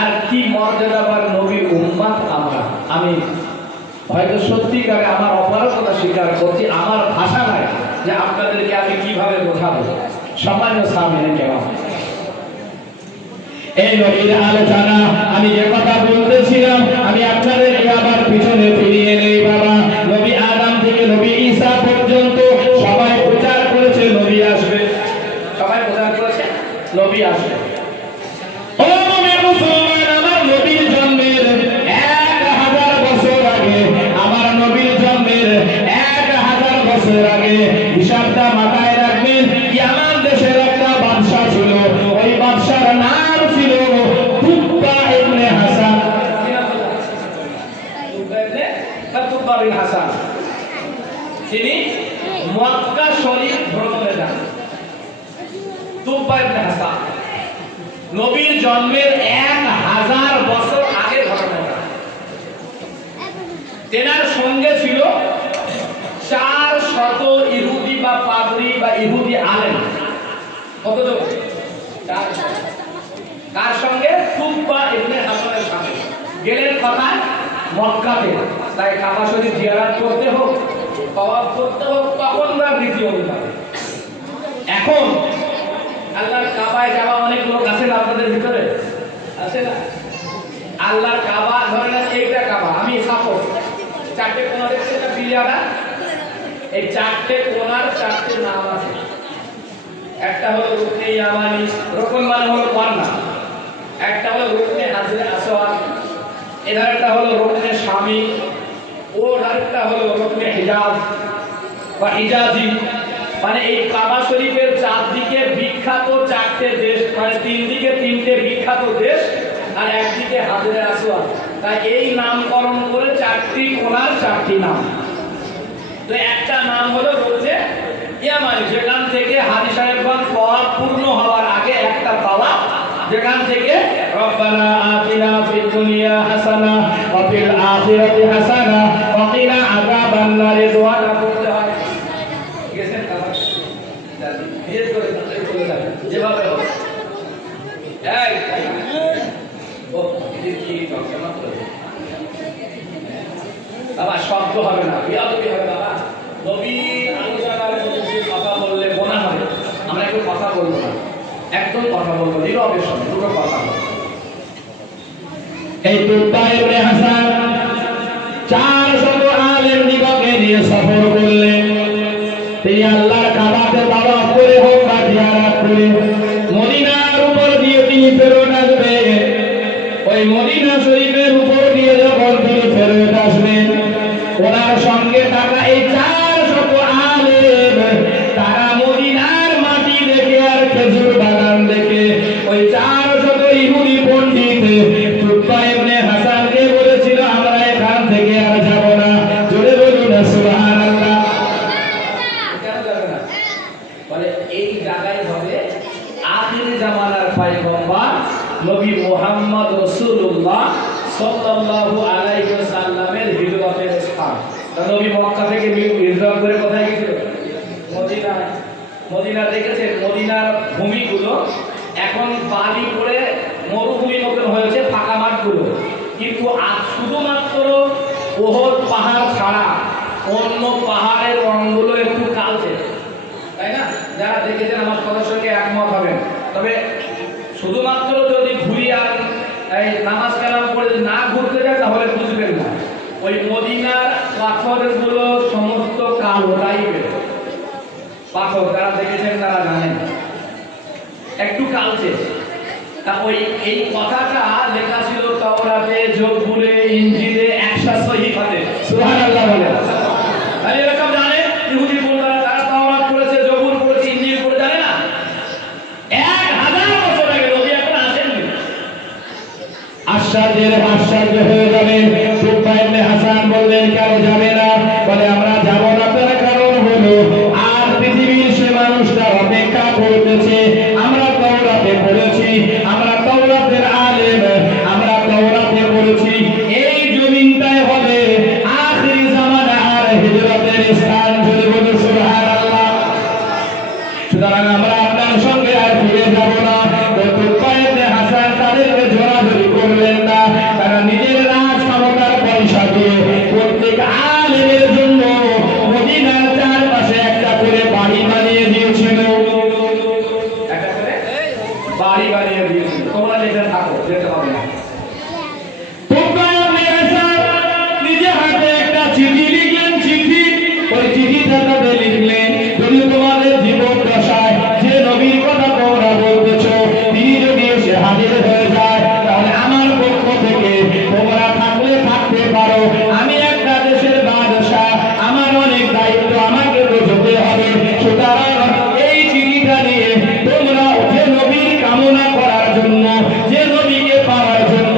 আর কি মর্যাদা আমার নবীর উম্মত আমরা। আমি হয়তো সত্যিকারে আমার অপারগতা স্বীকার করছি, আমার ভাষা নাই যে আপনাদেরকে আমি কিভাবে বোঝাবো। সম্মানীয় সামনে কেমন এই নবীর আলোচনা আমি যে কথা বলতেছিলাম, আমি আপনাদেরকে আবার পিছনে ফিরিয়ে নেই বাবা। নবী আদম থেকে নবী ঈসা পর্যন্ত সবাই প্রচার করেছে নবী আসবে, সবাই প্রচার করেছে নবী আসবে। ও মুমিন মুসলমান, আমার নবীর জন্মের 1000 বছর আগে, আমার নবীর জন্মের 1000 বছর আগে হিসাবটা মাথায় রাখবেন। ইয়ামান দেশের একটা বাদশা ছিল, ওই বাদশার নাম ছিল তুব্বা ইবনে হাসান। তুব্বা বিন হাসান তিনি মক্কা শরীফ ভ্রমণে যান। তুব্বা ইবনে হাসান নবীর জন্মের 1000 বছর আগে ঘটনা। তেনার সঙ্গে ছিল 400 ইহুদি বা পাদ্রী বা ইহুদি আলেম। কতজন? 400। কার সঙ্গে? তুব্বা ইবনে হাসানের সঙ্গে গেলেন কোথায়? মক্কাতে। তাই কাবা শরীফ জিয়ারত করতে হোক, তাওয়াফ করতে হোক, তখনকার রীতি অনুযায়ী। এখন আল্লাহর কাবায় যাওয়া অনেক লোক আছে না আপনাদের ভিতরে? আছে না? আল্লাহর কাবা ধরে নেন, এইটা কাবা, আমি সাপোজ 4টে কোণা দেখছেন না পিলারা, এই 4টে কোণার 4টে নাম আছে। একটা হলো রুকনে ইয়ামানি, রুকন মানে হলো কর্ণা। একটা হলো রুকনে হাজরে আসওয়াদ, এধার একটা হলো রুকনে শামি, ও আরেকটা হলো রুকনে হিজাজ বা হিজাজি। মানে এই কাবা শরীফের চারদিকে বিখ্যাত 4টে দেশ, মানে 3 দিকে 3টে বিখ্যাত দেশ, আর একদিকে হাজরে আসওয়াদ। তাই এই নামকরণ করে 4টি কোণার 4টি নাম। তো একটা নাম হলো রুকনে ইয়ামানি, যেখান থেকে হাজী সাহেবগঞ্জ তাওয়াফ পূর্ণ হওয়ার আগে একটা তাওয়াফ যেখান থেকে রব্বানা আতিনা ফিদ দুনিয়া হাসানা ওয়া ফিল আখিরাতি হাসানা ওয়া কিনা আযাবান নার দোয়াটা করতে হয়। ঠিক আছে তাহলে নিয়ত করে তাড়াতাড়ি চলে যাবে যেভাবে হবে। এই ও কি কথা বলতে বাবা শব্দ হবে না, বিয়াদবি হবে বাবা। নবীর আলোচনার মধ্যে কথা বললে গোনাহ হবে। আমরা একটু কথা বলবো না, একদম কথা বলবো, নীরবে শুনে দুটো কথা বলবো। এই তুবা ইবনে হাসান 400 আলেম নিকটে নিয়ে সফর করলেন। তিনি আল্লাহর কাবাতে তাওয়াফ করে হোক বা জিয়ারত করে মদিনার উপর দিয়ে তিনি ফেরত আসবেন। ওই মদিনা শরীফের উপর দিয়ে যখন তিনি ফেরত আসবেন, ওনার সঙ্গে থাকা এই 400 আলেম তারা মদিনার মাটি দেখে আর খেজুর বাগান দেখে ওই 400 ইহুদি পণ্ডিত তুবা ইবনে হাসানকে বলেছিল আমরা এখান থেকে আর যাব না। জোরে বলুন সুবহানাল্লাহ। কেন যাবে না? বলে এই জায়গায় হবে আখির জামানার পয়গম্বর নবী মুহাম্মদ রাসূলুল্লাহ সাল্লাল্লাহু আলাইহি ওয়াসাল্লামের হিজরতের স্থান। নবী মক্কা থেকে হিজরত করে কোথায় গিয়েছিল? মদিনায়। মদিনা দেখেছেন, মদিনার ভূমিগুলো এখন বালি পড়ে মরুভূমি মতন হয়েছে, ফাঁকা মাঠগুলো, কিন্তু শুধুমাত্র ওহদ পাহাড় ছাড়া অন্য পাহাড়ের রঙগুলো একটু কালচে, তাই না? যারা দেখেছেন আমার কথার সঙ্গে একমত হবেন। তবে শুধুমাত্র যদি ঘুরি আর এই নামাজ কালাম পড়ে না ঘুরতে যায় তাহলে বুঝবেন না। ওই মদিনার পাথরগুলো সমস্ত কালো টাইপের পাথর, যারা দেখেছেন তারা জানেন, একটু কালচে। তা ওই এই কথাটা লেখা ছিল তাওরাতে, জবুরে, ইনজিলে, 100 সহিফাতে। সুবহানাল্লাহ বলে। তাহলে এরকম জানে ইহুদি বলতারা, তারা তাওরাত পড়েছে, জবুর পড়েছে, ইনজিল পড়ে জানে না? 1000 বছর আগে নবী এখন আসেননি। আশ্চর্য হয়ে যাবেন। তুবা ইবনে হাসান বললেন কেন যাবে না? বলে আমরা যাব না, তার কারণ হলো আর পৃথিবীর সে মানুষটা অপেক্ষা করতেছে। আমরা তাওরাতে পড়েছি, আমরা তাওরাতের আলেম, আমরা তাওরাতে পড়েছি এই জমিনটাই হবে আখির জামানা আর হিজরতের স্থান। জোরে বলুন সুবহানাল্লাহ। সুতরাং আমরা আপনার সঙ্গে আর ফিরে যাব না। তুবা ইবনে হাসান তাদেরকে জোরাজুরি করলেন না, তারা নিজের রাজ ক্ষমতার পয়সা দিয়ে প্রত্যেক আলেমের জন্য মদিনার চারপাশে একটা করে বাড়ি বানিয়ে দিয়েছিল। একটা করে বাড়ি বানিয়ে দিয়েছিল। তোমরা যেখানে থাকো যেতে হবে না। তুবা ইবনে হাসান নিজে হাতে একটা চিঠি লিখলেন। চিঠি, ওই চিঠিটা তাদের লিখলেন, যদি তোমাদের জীবন দশায় যে নবীর কথা তোমরা বলতেছো তিনি যদি এসে হাজির হয়ে যায় তাহলে আমার পক্ষ থেকে তোমরা থাকলে থাকতে পারো। আমি একটা দেশের বাদশাহ, আমার অনেক দায়িত্ব, আমাকে তো যেতে হবে। সুতরাং এই চিঠিটা নিয়ে তোমরা যে নবীর কামনা করার জন্য, যে নবীকে পাওয়ার জন্য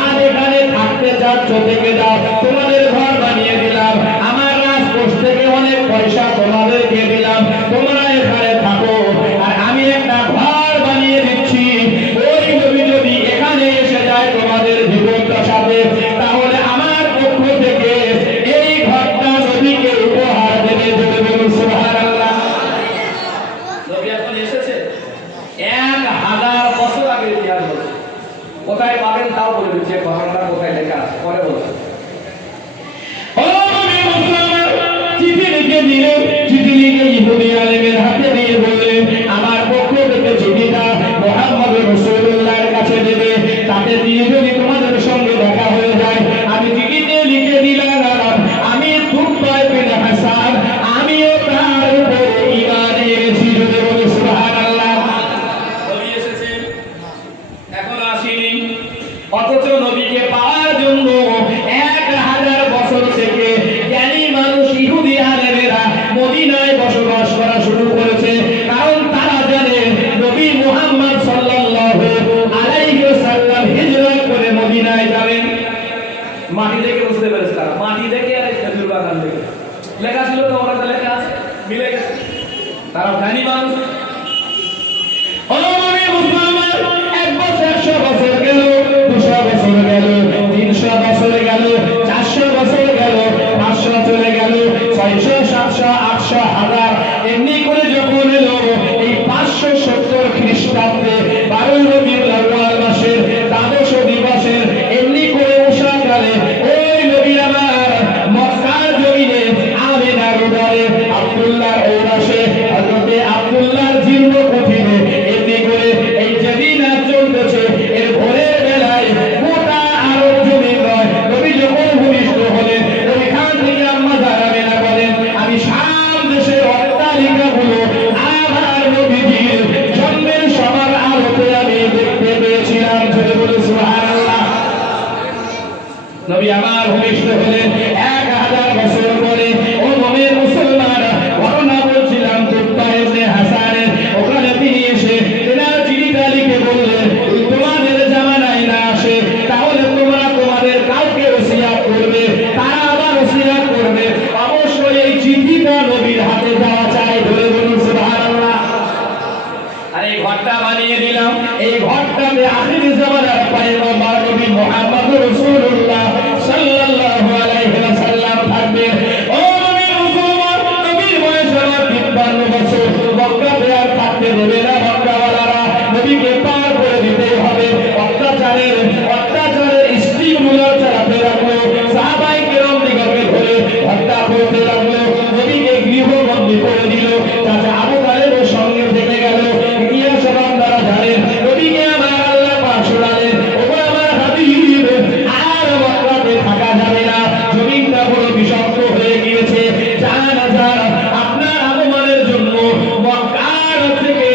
আর এখানে থাকতে যাচ্ছ থেকে যাও, তোমাদের ঘর বানিয়ে দিলাম, আমার রাজকোষ থেকে অনেক পয়সা তোমাদেরকে দিলাম, তোমরা এখানে থাকো। আর আমি একটা ঘর বানিয়ে দিচ্ছি, ওই নবী যদি এখানে এসে যায় তোমাদের জীবনটা সাথে, তাহলে আমার পক্ষ থেকে এই ঘরটা নবীকে উপহার দেবে। জোরে বলুন সুবহানাল্লাহ। নবী এখন এসেছে 1000 বছর আগে ইতিহাস বলছে। কোথায় পাবেন তাও বলে দিচ্ছে, ঘটনাটা কোথায় লেখা আছে পরে বলছে। চিঠি লিখে দিলেন, চিঠি লিখে ইহুদি আলেমের হাতে দিয়ে বললেন আমার পক্ষ থেকে চিঠিটা মুহাম্মদ রাসূলুল্লাহর কাছে দেবে, তাতে দিয়ে যদি তোমাদের সঙ্গে দেখা হয়ে যায়। আমি চিঠিতে লিখে দিলাম আমি তুবা ইবনে হাসান, আমিও তার উপরে ঈমান এনেছি। যদি বলি সুবহানাল্লাহ। নবী এসেছেন, এখন আসেনি, অথচ নবীকে পাওয়ার জন্য 1000 বছর থেকে জ্ঞানী মানুষ ইহুদি আলেমেরা মদিনায় বসবাস করা শুরু করেছে। কারণ তারা জানে নবী মুহাম্মদ সাল্লাল্লাহু আলাইহি ওয়াসাল্লাম হিজরত করে মদিনায় যাবেন। মাটি দেখে বুঝতে পেরেছে তারা, মাটি দেখে আর খেজুর বাগান দেখে লেখা ছিল, তো ওরা লেখা আছে, মিলে গেছে। তারা জ্ঞানী মানুষ। 1 বছর নবী আমার ভূমিষ্ঠ হলেন 1000 বছর পরে। ও মুমিন মুসলমান, ঘটনা বলছিলাম তুব্বা ইবনে হাসানের। ওখানে তিনি এসে তেনার চিঠিটা লিখে বললেন, তোমাদের জামানায় না আসে তাহলে তোমরা তোমাদের কাউকে ওসিয়ত করবে, তারা আবার ওসিয়ত করবে, অবশ্যই এই চিঠিটা নবীর হাতে দেওয়া চাই। ধরে বলুন সুবহানাল্লাহ। আর এই ঘরটা বানিয়ে দিলাম, এই ঘরটাতে আখির জামানার পয়গম্বর নবী মুহাম্মদুর রাসূলুল্লাহ সাল্লাল্লাহু আলাইহি ওয়াসাল্লাম থাকবেন। ও নবীর মুসলমান, নবীর বয়স হলো 53 বছর। মক্কাতে আর থাকতে দেবে না মক্কাওয়ালারা, নবীকে পার করে দিতেই হবে। অত্যাচারের স্ত্রীগুলো চালাতে লাগলো, সাহাবায়ে কেরাম দিগকে ধরে হত্যা করতে লাগলো, নবীকে গৃহবন্দী করে দিল। চাচা আবু তালেবের সঙ্গে থেকে গেল। ইতিহাস আপনারা জানেন, নবীকে আমার আল্লাহ পাক শোনালেন, ওগো আমার হাবিব, আর মক্কাতে থাকা যাবে না, জমিনটা পুরো বিষাক্ত হয়ে গিয়েছে। জান আপনার আগমনের জন্য মক্কার থেকে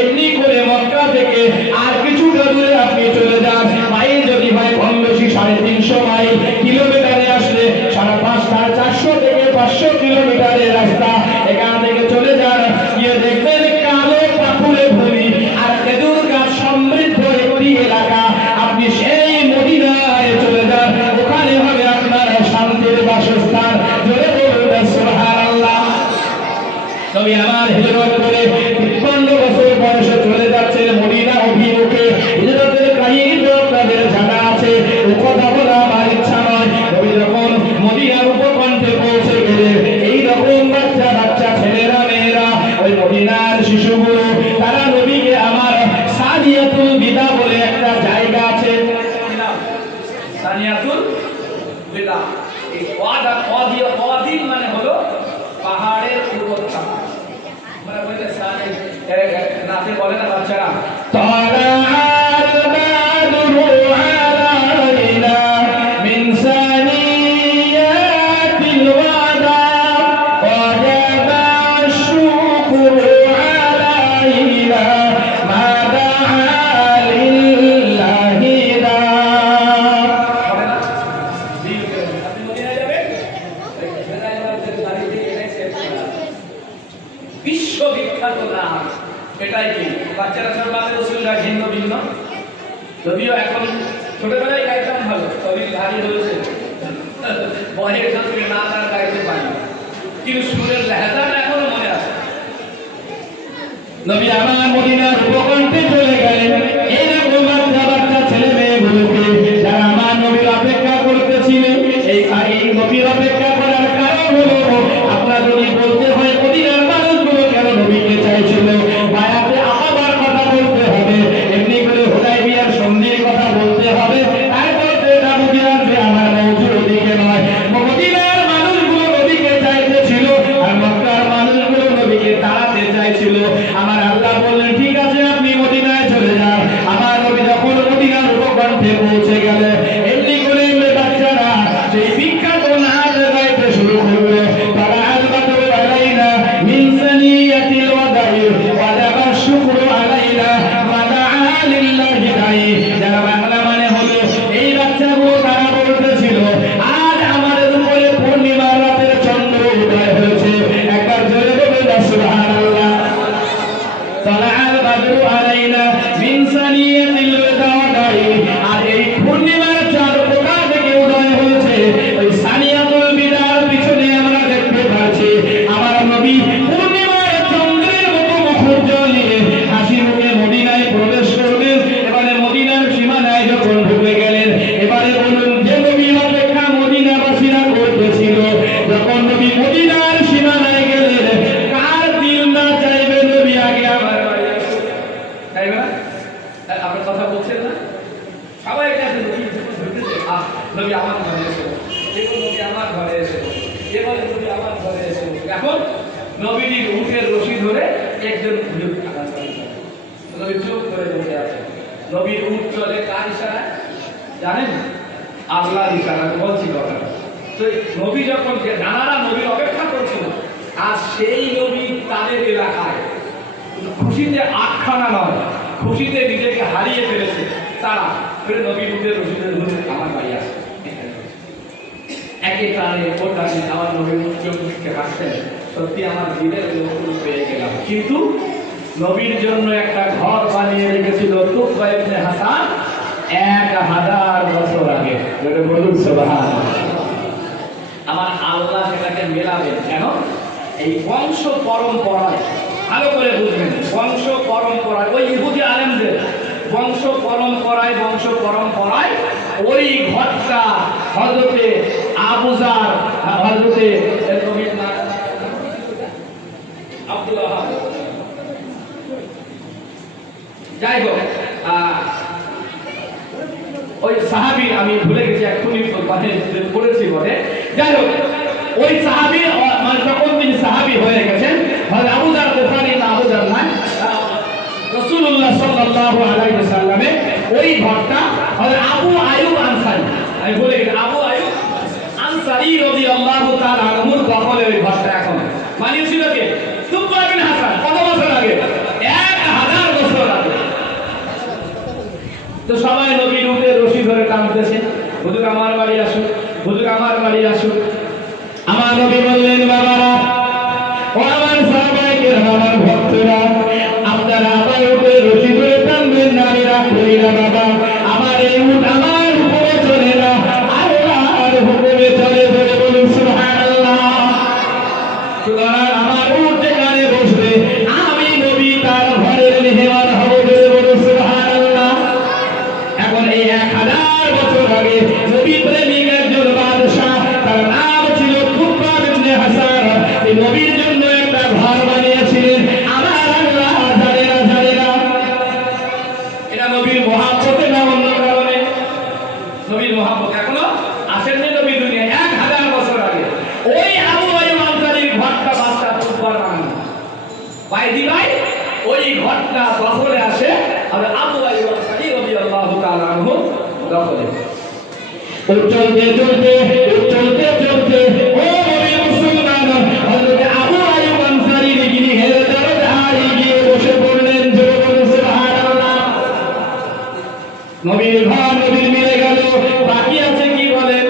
এমনি করে মক্কা থেকে আর কিছুটা দূরে আপনি চলে যান। মাইল যদি হয় কম বেশি 350 মাইল, কিলোমিটারে আসলে 450 থেকে 500 কিলোমিটারের রাস্তা। এখান থেকে চলে যান, গিয়ে দেখবেন কালো পাথুরে ভূমি আর খেজুর গাছ সমৃদ্ধ একটি এলাকা। আপনি সেই মদিনায় চলে যান, ওখানে হবে আপনার শান্তির বাসস্থান। জোরে বলুন সুবহানাল্লাহ। নবী আমার হিজরত করে 53 বছর বয়সে চলে যাচ্ছেন মদিনা অভিমুখে। হিজরতের কাহিনী আপনাদের জানা আছে, ও কথা বলা আমার ইচ্ছা নয়। নবী যখন মদিনার উপকণ্ঠে পৌঁছে গেলেন, এই রকম বাচ্চা ছেলেরা মেয়েরা, ওই মদিনার শিশুগুলো, তারা নবীকে আমার সানিয়াতুল বিদা বলে একটা জায়গা আছে, সানিয়াতুল বিদা। এই ওয়াদিন মানে হলো পাহাড়ের উপত্যকা, মানে বলতে রাতে বলে না বাচ্চারা, তালাআল বাদরু আলাইনা মিন সানিয়াতিল ওয়াদা ওয়াজাবা শুকরু আলাইনা মা দাআ লিল্লাহি দা। বিশ্ববিখ্যাত নাম এটাই কি, বাচ্চারা সব বাংলা রসুলরা ভিন্ন ভিন্ন, যদিও এখন ছোটবেলায় গাইতাম ভালো, তবে ভারী হয়েছে বয়ের সঙ্গে না তার গাইতে পারি, কিন্তু সুরের লেহাজাটা এখনো মনে আছে। নবী আমার মদিনার উপকণ্ঠে চলে গেলেন। এইরকম বাচ্চা ছেলে মেয়েগুলোকে যারা আমার নবীর অপেক্ষা করতেছিলেন, এই নবীর অপেক্ষা করার কারণ হলো, আপনারা যদি বলতে হয় মদিনার মানুষগুলো কেন নবীকে চাইছিল, বায়াতে আবার কথা বলতে হবে, এমনি করে হুদায়বিয়ার সন্ধির কথা বলতে হবে, তারপর এটা বুঝে আসবে আমার মওজুর দিকে নয়। মদিনার মানুষগুলো নবীকে চাইতেছিল, আর মক্কার মানুষগুলো নবীকে তাড়াতে চাইছিল। আমার আল্লাহ বললেন, ঠিক আছে আপনি মদিনায় চলে যান। আমার নবী যখন মদিনার উপকণ্ঠে পৌঁছে গেলেন, এমনি করে বাচ্চারা সেই বিখ্যাত নাচ গাইতে শুরু করলো। তালাআল বাদরু আলাইনা মিন সানিয়াতিল ওয়াদাই ওয়াজাবা শুকরু আলাইনা মা দাআ লিল্লাহি দাই। যারা বাংলা মানে হলো এই বাচ্চাগুলো, তারা বলতেছিল, আজ আমাদের উপরে পূর্ণিমার রাতের চন্দ্র উদয় হয়েছে। একবার জোরে বলুন সুবহানাল্লাহ। তালাআল বাদরু আলাইনা মিন সানিয়াতিল ওয়াদাই, আর এই পূর্ণিমার চাঁদ কোথা থেকে উদয় হয়েছে? ওই সানিয়াতুল বিদার পিছনে আমরা দেখতে পাচ্ছি আমার নবী পূর্ণিমার চন্দ্রের মতো মুখোজ্জ্বল নিয়ে হাসি মুখে মদিনায় প্রবেশ করবেন। এবারে মদিনার সীমানায় যখন ঢুকে গেলেন, এবারে বলুন যে নবীর অপেক্ষা মদিনাবাসীরা করতেছিল, যখন নবী মদিনার সীমানায় গেলেন, কার দিল না চাইবে নবী আগে আমার বাড়ি আসুন? চাইবে না? আপনার কথা বলছেন না? সবাই কাছে নবী আমার ঘরে এসে, দেখুন নবী আমার ঘরে এসে, এবারে নবী আমার ঘরে এসে। এখন নবীর উটের রশি ধরে একজন নবী চুপ করে বসে আছে। নবীর উট চলে কার ইশারায় জানেন? আল্লাহর ইশারায়। বলছি কথা তো, নবী যখন নানারা নবীর অপেক্ষা করছিল, আর সেই নবী তাদের এলাকায় খুশিতে আটখানা নয়, খুশিতে নিজেকে হারিয়ে ফেলেছে। তারা ফিরে নবী উটের রশিদের ধরে আমার বাড়ি আসে। একে প্রাণে কোটানি আমার নবীর মুখকে রাখতেন। সত্যি আমার দিলের লোকগুলো পেয়ে গেলাম। কিন্তু নবীর জন্য একটা ঘর বানিয়ে রেখেছিল তুকবা ইবনে হাসান 1000 বছর আগে। এটা বলুন সুবহানাল্লাহ। আমার আল্লাহ সেটাকে মেলাবেন কেন? এই বংশ পরম্পরায়, ভালো করে বুঝবেন, বংশ পরম্পরায় ওই ইহুদি আলেমদের বংশ পরম্পরায় ওই ঘরটা হযরতে আবু যার, হযরতে নবীর নাম আব্দুল্লাহ, যাই হোক ওই সাহাবী, আমি ভুলে গেছি এক্ষুনি পড়েছি বলে, যাই হোক ওই সাহাবী মানে যখন তিনি সাহাবী হয়ে গেছেন, হযরত আবু যার গফারি না, আবু যার না, রাসূলুল্লাহ সাল্লাল্লাহু আলাইহি ওয়াসাল্লামে ওই ঘরটা হযরত আবু আইয়ুব আনসারী, আমি ভুলে গেছি, আবু আইয়ুব আনসারী রাদিয়াল্লাহু তাআলা আনহুর দখলে ওই ঘরটা এখন বানিয়েছিল কে? তুকবা ইবনে হাসান। কত বছর আগে? 1000 বছর আগে। তো সবাই নবীর উঠে রশি ধরে টানতেছে, হুজুর আমার বাড়ি আসুন, হুজুর আমার বাড়ি আসুন। আমার নবী বললেন, বাবারা ও আমার সাহাবায়ে কেরাম, আমার ভক্তরা, আপনারা আমার উঠে রশি ধরে টানবেন না, আমি রাগ করি না বাবা। আমার এই উট আমার হুকুমে চলে না, আল্লাহর হুকুমে চলে। ধরে বলুন সুবহানাল্লাহ। সুতরাং আমার উট যেখানে বসবে, আমি নবী তার ঘরের মেহমান হব। ধরে বলুন সুবহানাল্লাহ। এখন এই 1000 বছর আগে নবী প্রেমিক একজন বাদশা, তার নাম ছিল তুকবা ইবনে হাসান, এই নবীর জন্য একটা ঘর বানিয়েছিলেন। আমার আল্লাহ জানে না এটা নবীর মহব্বতে না অন্য কারণে? নবীর মহব্বত এখনো আসেননি নবী দুনিয়ায়। 1000 বছর আগে ওই আবু আইয়ুব আনসারীর ঘরটা বাদশা তুকবার বানানো, ভাই ওই ঘরটা দখলে আসে আর আবু আইয়ুব আনসারী রাদিয়াল্লাহু তাআলা আনহু দখলে। চলতে ও নবী মুসলমান, হযরত আবু আইয়ুব আনসারী গৃহের দরজায় গিয়ে বসে পড়লেন। জোরে বলুন সুবহানাল্লাহ। নবীর ঘর নবীর মিলে গেল, বাকি আছে কি বলেন?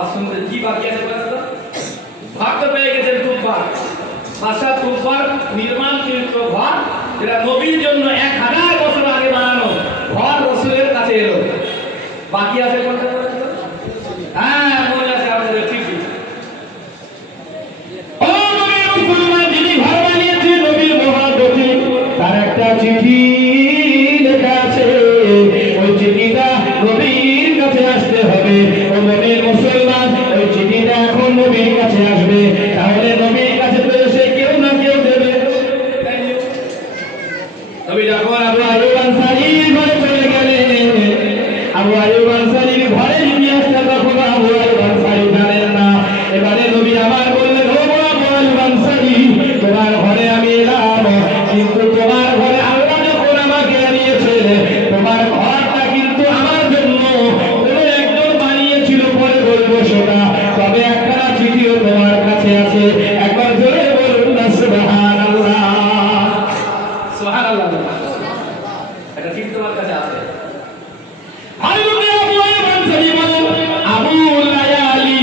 আসলে কি বাকি আছে বলেন তো? ভাগ তো পেয়ে গেছেন তুকবা, বাদশা তুকবার নির্মাণকৃত ঘর, যেটা নবীর জন্য 1000 বছর আগে বানানো ঘর রাসূলের কাছে এলো। বাকি আছে কোনটা? হ্যাঁ, মনে আছে আমাদের, ঠিক। ও নবীর মুসলমান, যিনি ঘর বানিয়েছেন নবীর মহব্বতে, তার একটা চিঠি লেখা আছে। ওই চিঠিটা নবীর কাছে আসতে হবে। ও নবীর মুসলমান, ওই চিঠিটা এখন নবীর কাছে আসবে। তাহলে নবীর কাছে তো এসে কেউ না কেউ দেবে। নবী যখন আবু আইয়ুব আনসারীর ঘরে চলে গেলেন, আবু আইয়ুব আনসারীর ঘরে ইতিহাসটা তখন আবু আইয়ুব আনসারী জানেন না। এবারে নবী আমার বললেন, ও আবু আইয়ুব আনসারী, তোমার ঘরে আমি এলাম, কিন্তু তোমার ঘরে আল্লাহ যখন আমাকে আনিয়েছেন, তোমার ঘরটা কিন্তু আমার জন্য কোনো একজন বানিয়েছিল, পরে বলবো সেটা। তবে একখানা চিঠিও তোমার কাছে আছে। একবার জোরে বলুন না সুবহানাল্লাহ। সুবহানাল্লাহ। এটা ঠিক তোমার কাছে আছে। হযরত আবু আইয়ুব আনসারী বলেন, আবুল লায়ালি,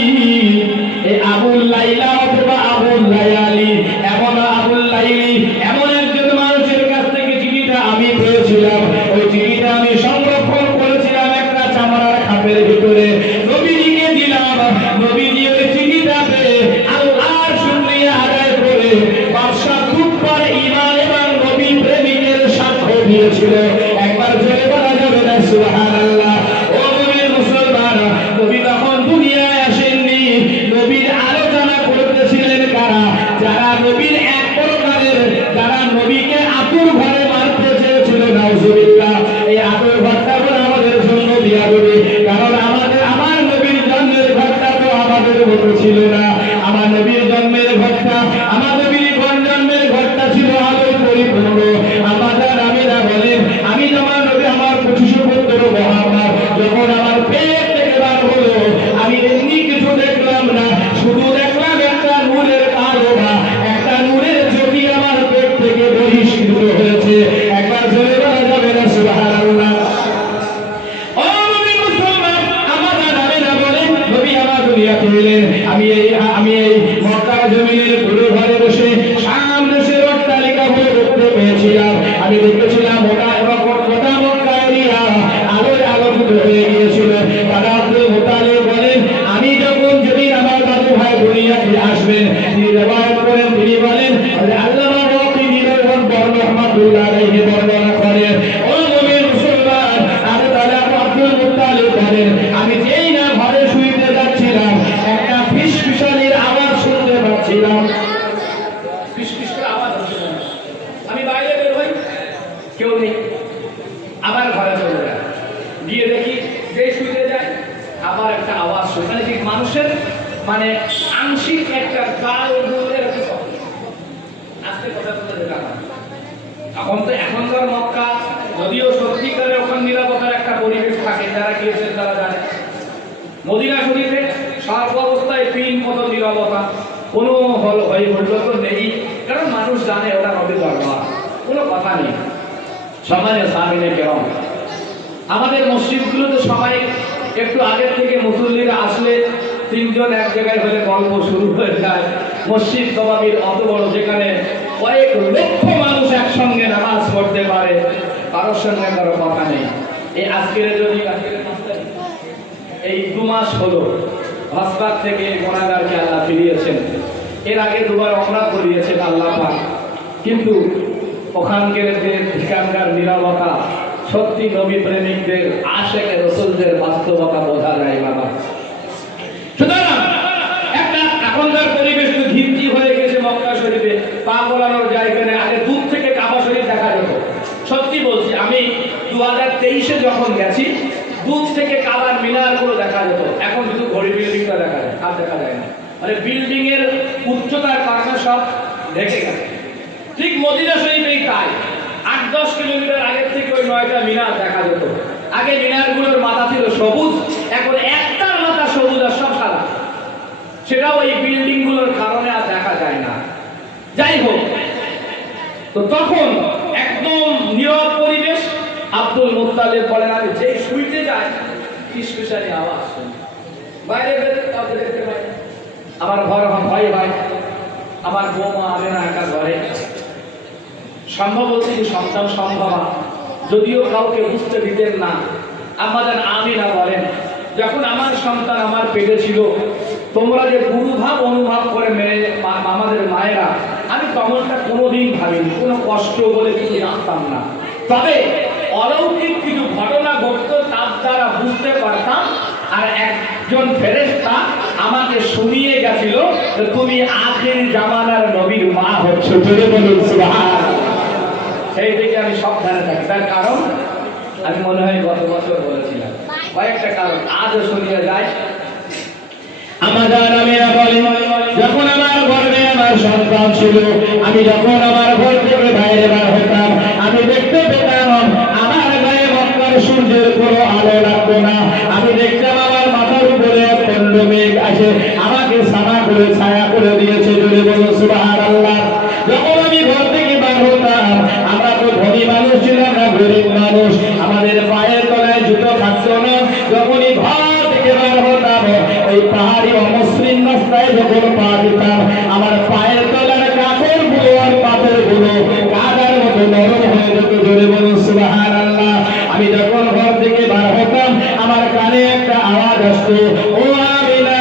এই আবুল লাইলা অথবা আবুল লায়ালি, এমন আবুল লাইলি, এমন একজন মানুষের কাছ থেকে চিঠিটা আমি পেয়েছিলাম। ওই চিঠিটা আমি সংরক্ষণ করেছিলাম একটা চামড়ার খাপের ভিতরে, নবীজিকে দিলাম। নবীজি ওই চিঠিটা পেয়ে আল্লাহর শুকরিয়া আদায় করে বাদশা তুকবার ঈমান এবং নবী প্রেমিকের সাক্ষ্য দিয়েছিল। একবার জোরে বলা যাবে না সুবহানাল্লাহ। ও নবীর মুসলমান, নবী তখন দুনিয়ায় আসেননি, নবীর আলোচনা করতেছিলেন কারা? যারা নবীর এক প্রকারের, যারা নবীকে আতুর ঘরে মারতে চেয়েছিল। নাউজুবিল্লাহ। এই আতুর ঘরটা বলে আমাদের জন্য দিয়া দেবে, কারণ আমার নবীর জন্মের ঘরটা তো আমাদের মতো ছিল না। আমার নবীর জন্মের ঘরটা, আমার নবীর জন্মের ঘরটা ছিল আলোয় পরিপূর্ণ। আমাদের আমিরা বলেন, আমি আবার ঘরে চলে যায়, গিয়ে দেখি যে শুতে যায় আবার একটা আওয়াজ শুনে, মানে কি মানুষের মানে আংশিক একটা গাল গুলের আজকে কথা বলতে যেটা এখন তো এখনকার মক্কা যদিও সত্যিকারে ওখানে নিরাপত্তার একটা পরিবেশ থাকে, যারা গিয়েছেন তারা জানে। মদিনা শরীফে সর্বাবস্থায় পিন মতো নিরাপত্তা, কোনো হই হুল্লোড় নেই, কারণ মানুষ জানে ওটা নবীর দরবার, কোনো কথা নেই। সমাজে সামিনে কেমন আমাদের মসজিদগুলোতে সবাই একটু আগের থেকে মুসল্লিরা আসলে তিনজন এক জায়গায় হলে গল্প শুরু হয়ে যায়। মসজিদ নববীর অত বড়, যেখানে কয়েক লক্ষ মানুষ একসঙ্গে নামাজ পড়তে পারে, কারোর সঙ্গে কারো কথা নেই। এই আজকের যদি এই 2 মাস হলো হসপাত থেকে গুনাহগারকে আল্লাহ ফিরিয়েছেন, এর আগে 2 বার ওমরা করিয়েছেন আল্লাহ পাক, কিন্তু ওখানকার যে ঠিকানকার নিরবতা সত্যি নবী প্রেমিকদের আশেকে রসুলদের বাস্তবতা বোঝা যায় বাবা। সুতরাং একটা এখনকার পরিবেশ তো ঘিঞ্জি হয়ে গেছে মক্কা শরীফে, পা গোলানোর জায়গা নেই। আগে দূর থেকে কাবা শরীফ দেখা যেত, সত্যি বলছি আমি 2023-এ যখন গেছি দূর থেকে কাবার মিনার গুলো দেখা যেত, এখন শুধু ঘড়ি বিল্ডিংটা দেখা যায়, আর দেখা যায় না। মানে বিল্ডিং এর উচ্চতার কারণে সব ঢেকে গেছে। ঠিক মদিনা শরীফেই তাই, 8-10 কিলোমিটার আগের থেকে ওই 9টা মিনার দেখা যেত। আগে মিনারগুলোর মাথা ছিল সবুজ, এখন একটার মাথা সবুজ আর সব সাদা, সেটাও এই বিল্ডিং গুলোর কারণে আর দেখা যায় না। যাই হোক, তো তখন একদম নীরব পরিবেশ। আব্দুল মুত্তালিব বলেন আমি যেই শুইতে যাই ফিসফিসানি আওয়াজ শুনি, বাইরে বেরোতে কাউকে দেখতে পাই। আমার ঘর ভাই ভাই, আমার বৌমা আমেনা একা ঘরে, সম্ভব হচ্ছে যে সন্তান সম্ভবা, যদিও কাউকে বুঝতে দিতেন না। আমাদের আমিনা বলেন যখন আমার সন্তান আমার পেটে ছিল, তোমরা যে গুরুভাব অনুভব করে মেনে আমাদের মায়েরা, আমি তখনটা কোনোদিন ভাবিনি, কোনো কষ্ট বলে কিছু জানতাম না। তবে অলৌকিক কিছু ঘটনা ঘটতো, তার দ্বারা বুঝতে পারতাম। আর একজন ফেরেশতা আমাকে শুনিয়ে গেছিল যে তুমি আখির জামানার নবীর মা হচ্ছ। জোরে বলুন সুবহানাল্লাহ। সেই থেকে আমি সাবধানে থাকি। তার কারণ আমি মনে হয় গত বছর বলেছিলাম, কয়েকটা কারণ আজও শুনিয়ে যায়। আমাদের আমিরা বলেন যখন আমার গর্ভে আমার সন্তান ছিল, আমি যখন আমার ঘর থেকে বাইরে বার হতাম, আমি দেখতে পেতাম আমার গায়ে মক্কার সূর্যের কোনো আলো লাগতো না। আমি দেখতাম আমার মাথার উপরে খণ্ড মেঘ আসে, আমাকে ছায়া করে দিয়েছে। জোরে বলুন সুবহানাল্লাহ। যখন আমি ঘর থেকে বার হতাম, আমরা তো ধনী মানুষ ছিলাম না, গরিব মানুষ, আমাদের পায়ের তলায় জুতো থাকতো না। যখনই ঘর থেকে বার হতাম, ওই পাহাড়ি অমসৃণ রাস্তায় যখন পা দিতাম, আমার পায়ের তলার কাপড় গুলো আর পাথর গুলো কাদার মতো নরম হয়ে যেত। জোরে বলুন সুবহানাল্লাহ। আমি যখন ঘর থেকে বার হতাম, আমার কানে একটা আওয়াজ আসতো, ও আমিনা,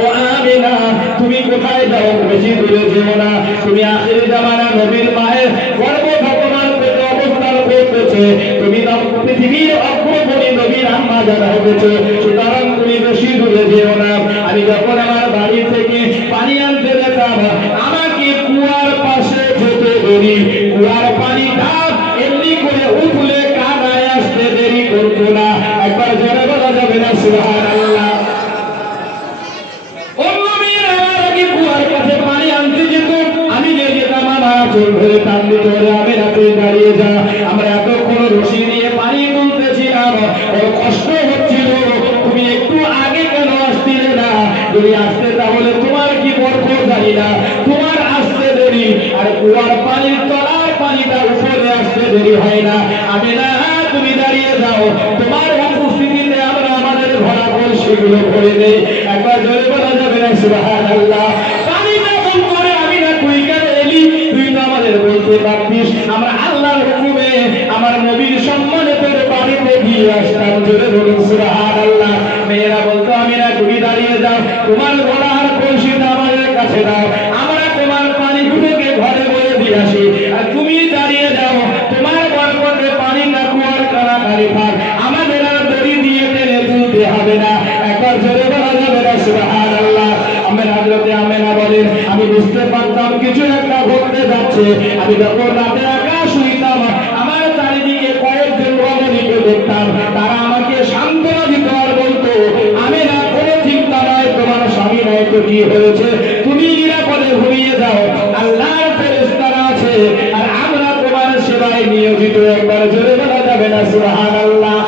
ও আমিনা, তুমি কোথায় যাও? বেশি দূরে যেও না, তুমি আখির জামানা নবীর মায়ের গর্ভধারণার পেটে অবস্থান করতেছে, তুমি পৃথিবীর অগ্রগণী নবীর আম্মা জানা হতেছে, সুতরাং তুমি বেশি দূরে যেও না। আমি যখন আমার বাড়ি থেকে পানি আনতে যেতাম, আমাকে কুয়ার পাশে যেতে দেরি, কুয়ার পানি ধাপ এমনি করে উঠলে কানায় আসতে দেরি করতো না। একবার জোরে বলা যাবে না সুবহানাল্লাহ। চোর ধরে টান দিতে হলে আমি রাতে দাঁড়িয়ে যা, আমরা এতক্ষণ রশি নিয়ে পানি তুলতেছিলাম, ওর কষ্ট হচ্ছিল, তুমি একটু আগে কেন আসছিলে না? যদি আসতে তাহলে তোমার কি বরকত জানি না, তোমার আসতে দেরি, আর কুয়ার পানির তলার পানিটা উপরে আসতে দেরি হয় না। আমি না, তুমি দাঁড়িয়ে যাও, তোমার উপস্থিতিতে আমরা আমাদের ভরা কলসিগুলো ভরে দেই। একবার জোরে বলা যাবে না সুবহানাল্লাহ। বলতে পারতিস আমরা আল্লাহর হুকুমে আমার নবীর সম্মানে তোর বাড়িতে গিয়ে আসতাম। জোরে বলুন সুবহানাল্লাহ। মেয়েরা বলতো আমিনা তুমি দাঁড়িয়ে যাও, তোমার ঘোড়া আর কলসিটা আমাদের কাছে দাও, আমরা তোমার পানিগুলোকে ঘরে বয়ে দিয়ে আসি, আর তুমি দাঁড়িয়ে যাও, তোমার বরকতে পানিটা কুয়ার কারাকারি থাক, আমাদের আর দড়ি দিয়ে টেনে তুলতে হবে না। একবার জোরে বলা যাবে না সুবহানাল্লাহ। আমেনা বলেন আমি বুঝতে পারতাম কিছু একটা ঘটতে যাচ্ছে। আমি যখন রাতে একা শুইতাম, আমার চারিদিকে কয়েকজন সেবায় নিয়োজিত, একবার জোরে বলা যাবে না সুবহানাল্লাহ।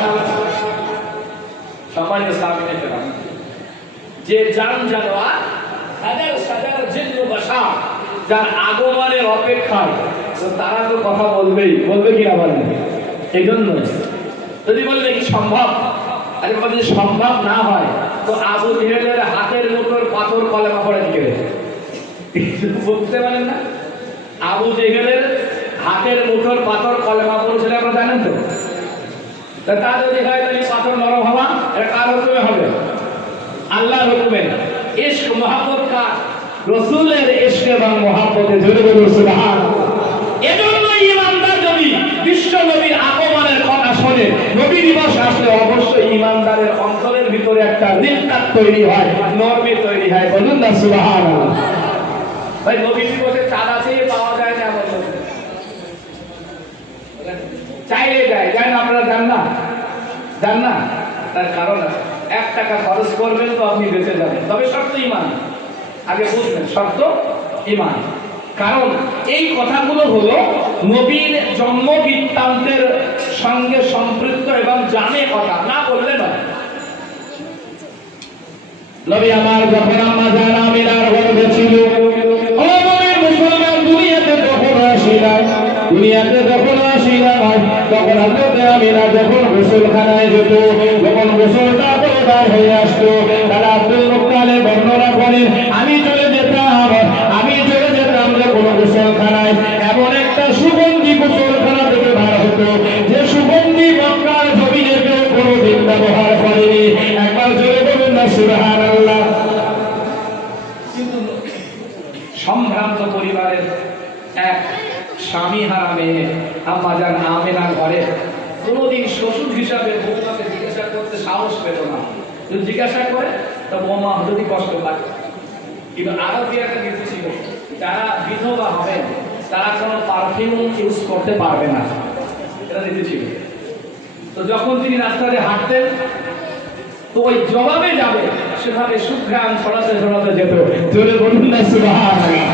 সম্মানিত সাহাবীরা কেরাম, যে জান জানোয়ার হাজার হাজার জিন্ন বাশা যার আগমনের অপেক্ষায়, তো তারা তো কথা বলবেই, বলবে কি না বলবে? এই জন্য যদি বললে কি সম্ভব, আরে যদি সম্ভব না হয় তো আবু জেহেলের হাতের মুঠোর পাথর কলেমা পড়ে দিকে বুঝতে পারেন না? আবু জেহেলের হাতের মুঠোর পাথর কলেমা পড়েছিল, আপনারা জানেন তো? তা যদি হয় তাহলে পাথর নরম হওয়া এটা কার হুকুমে হবে? আল্লাহর হুকুমে। ইশক মহব্বত কার? রাসূলের ইশক এবং মহব্বতে জোরে বলুন সুবহানাল্লাহ। এজন্য ঈমানদার যদি বিশ্ব নবীর আগমনের কথা শোনে, নবী দিবস আসলে অবশ্যই ঈমানদারের অন্তরের ভিতরে একটা রিক্তাত তৈরি হয়, নরমি তৈরি হয়, বলুন না সুবহানাল্লাহ। ভাই নবী দিবসে চাঁদা চেয়ে পাওয়া যায় না, এমন লোক চাইলে যায়, যায় না? আপনারা জান না? জান না? তার কারণ আছে। 1 টাকা খরচ করবেন তো আপনি বেঁচে যাবেন, তবে শর্ত ঈমান। আগে বুঝবেন, শর্ত ঈমান। কারণ এই কথাগুলো হলো নবীর জন্ম বৃত্তান্তের সঙ্গে সম্পৃক্ত এবং জানে কথা, না বললে নয়। নবী আমার যখন আম্মা জান আমিনার গর্ভে ছিল, ও নবীর মুসলমান, দুনিয়াতে যখন আসিলেন, তখন হযরত আমিনা যখন গোসলখানায় যেত, যখন গোসলটা করে বার হয়ে আসতো, তারা আব্দুল মুত্তালিব বর্ণনা করেন, আমি চলে যেতাম যখন গোসলখানায়, এমন একটা সুগন্ধি গোসলখানা থেকে বার হতো, যে সুগন্ধি মক্কার জমিনে কেউ কোনোদিন ব্যবহার করেনি। একবার জোরে বলুন না সুবহানাল্লাহ। কিন্তু সম্ভ্রান্ত পরিবারের এক স্বামী হারা মেয়ে আম্মা জান আমেনার ঘরে কোনোদিন শ্বশুর হিসাবে বৌমাকে জিজ্ঞাসা করতে সাহস পেত না। যদি জিজ্ঞাসা করে তা বৌমা যদি কষ্ট পায়। কিন্তু আরো কি একটা নীতি ছিল, যারা বিধবা হবেন তারা কোনো পারফিউম ইউজ করতে পারবে না, এটা নীতি ছিল। তো যখন তিনি রাস্তাতে হাঁটতেন তো ওই জবাবে যাবে সেভাবে সুঘ্রাণ ছড়াতে ছড়াতে যেত, জোরে বলুন না সুবহানাল্লাহ।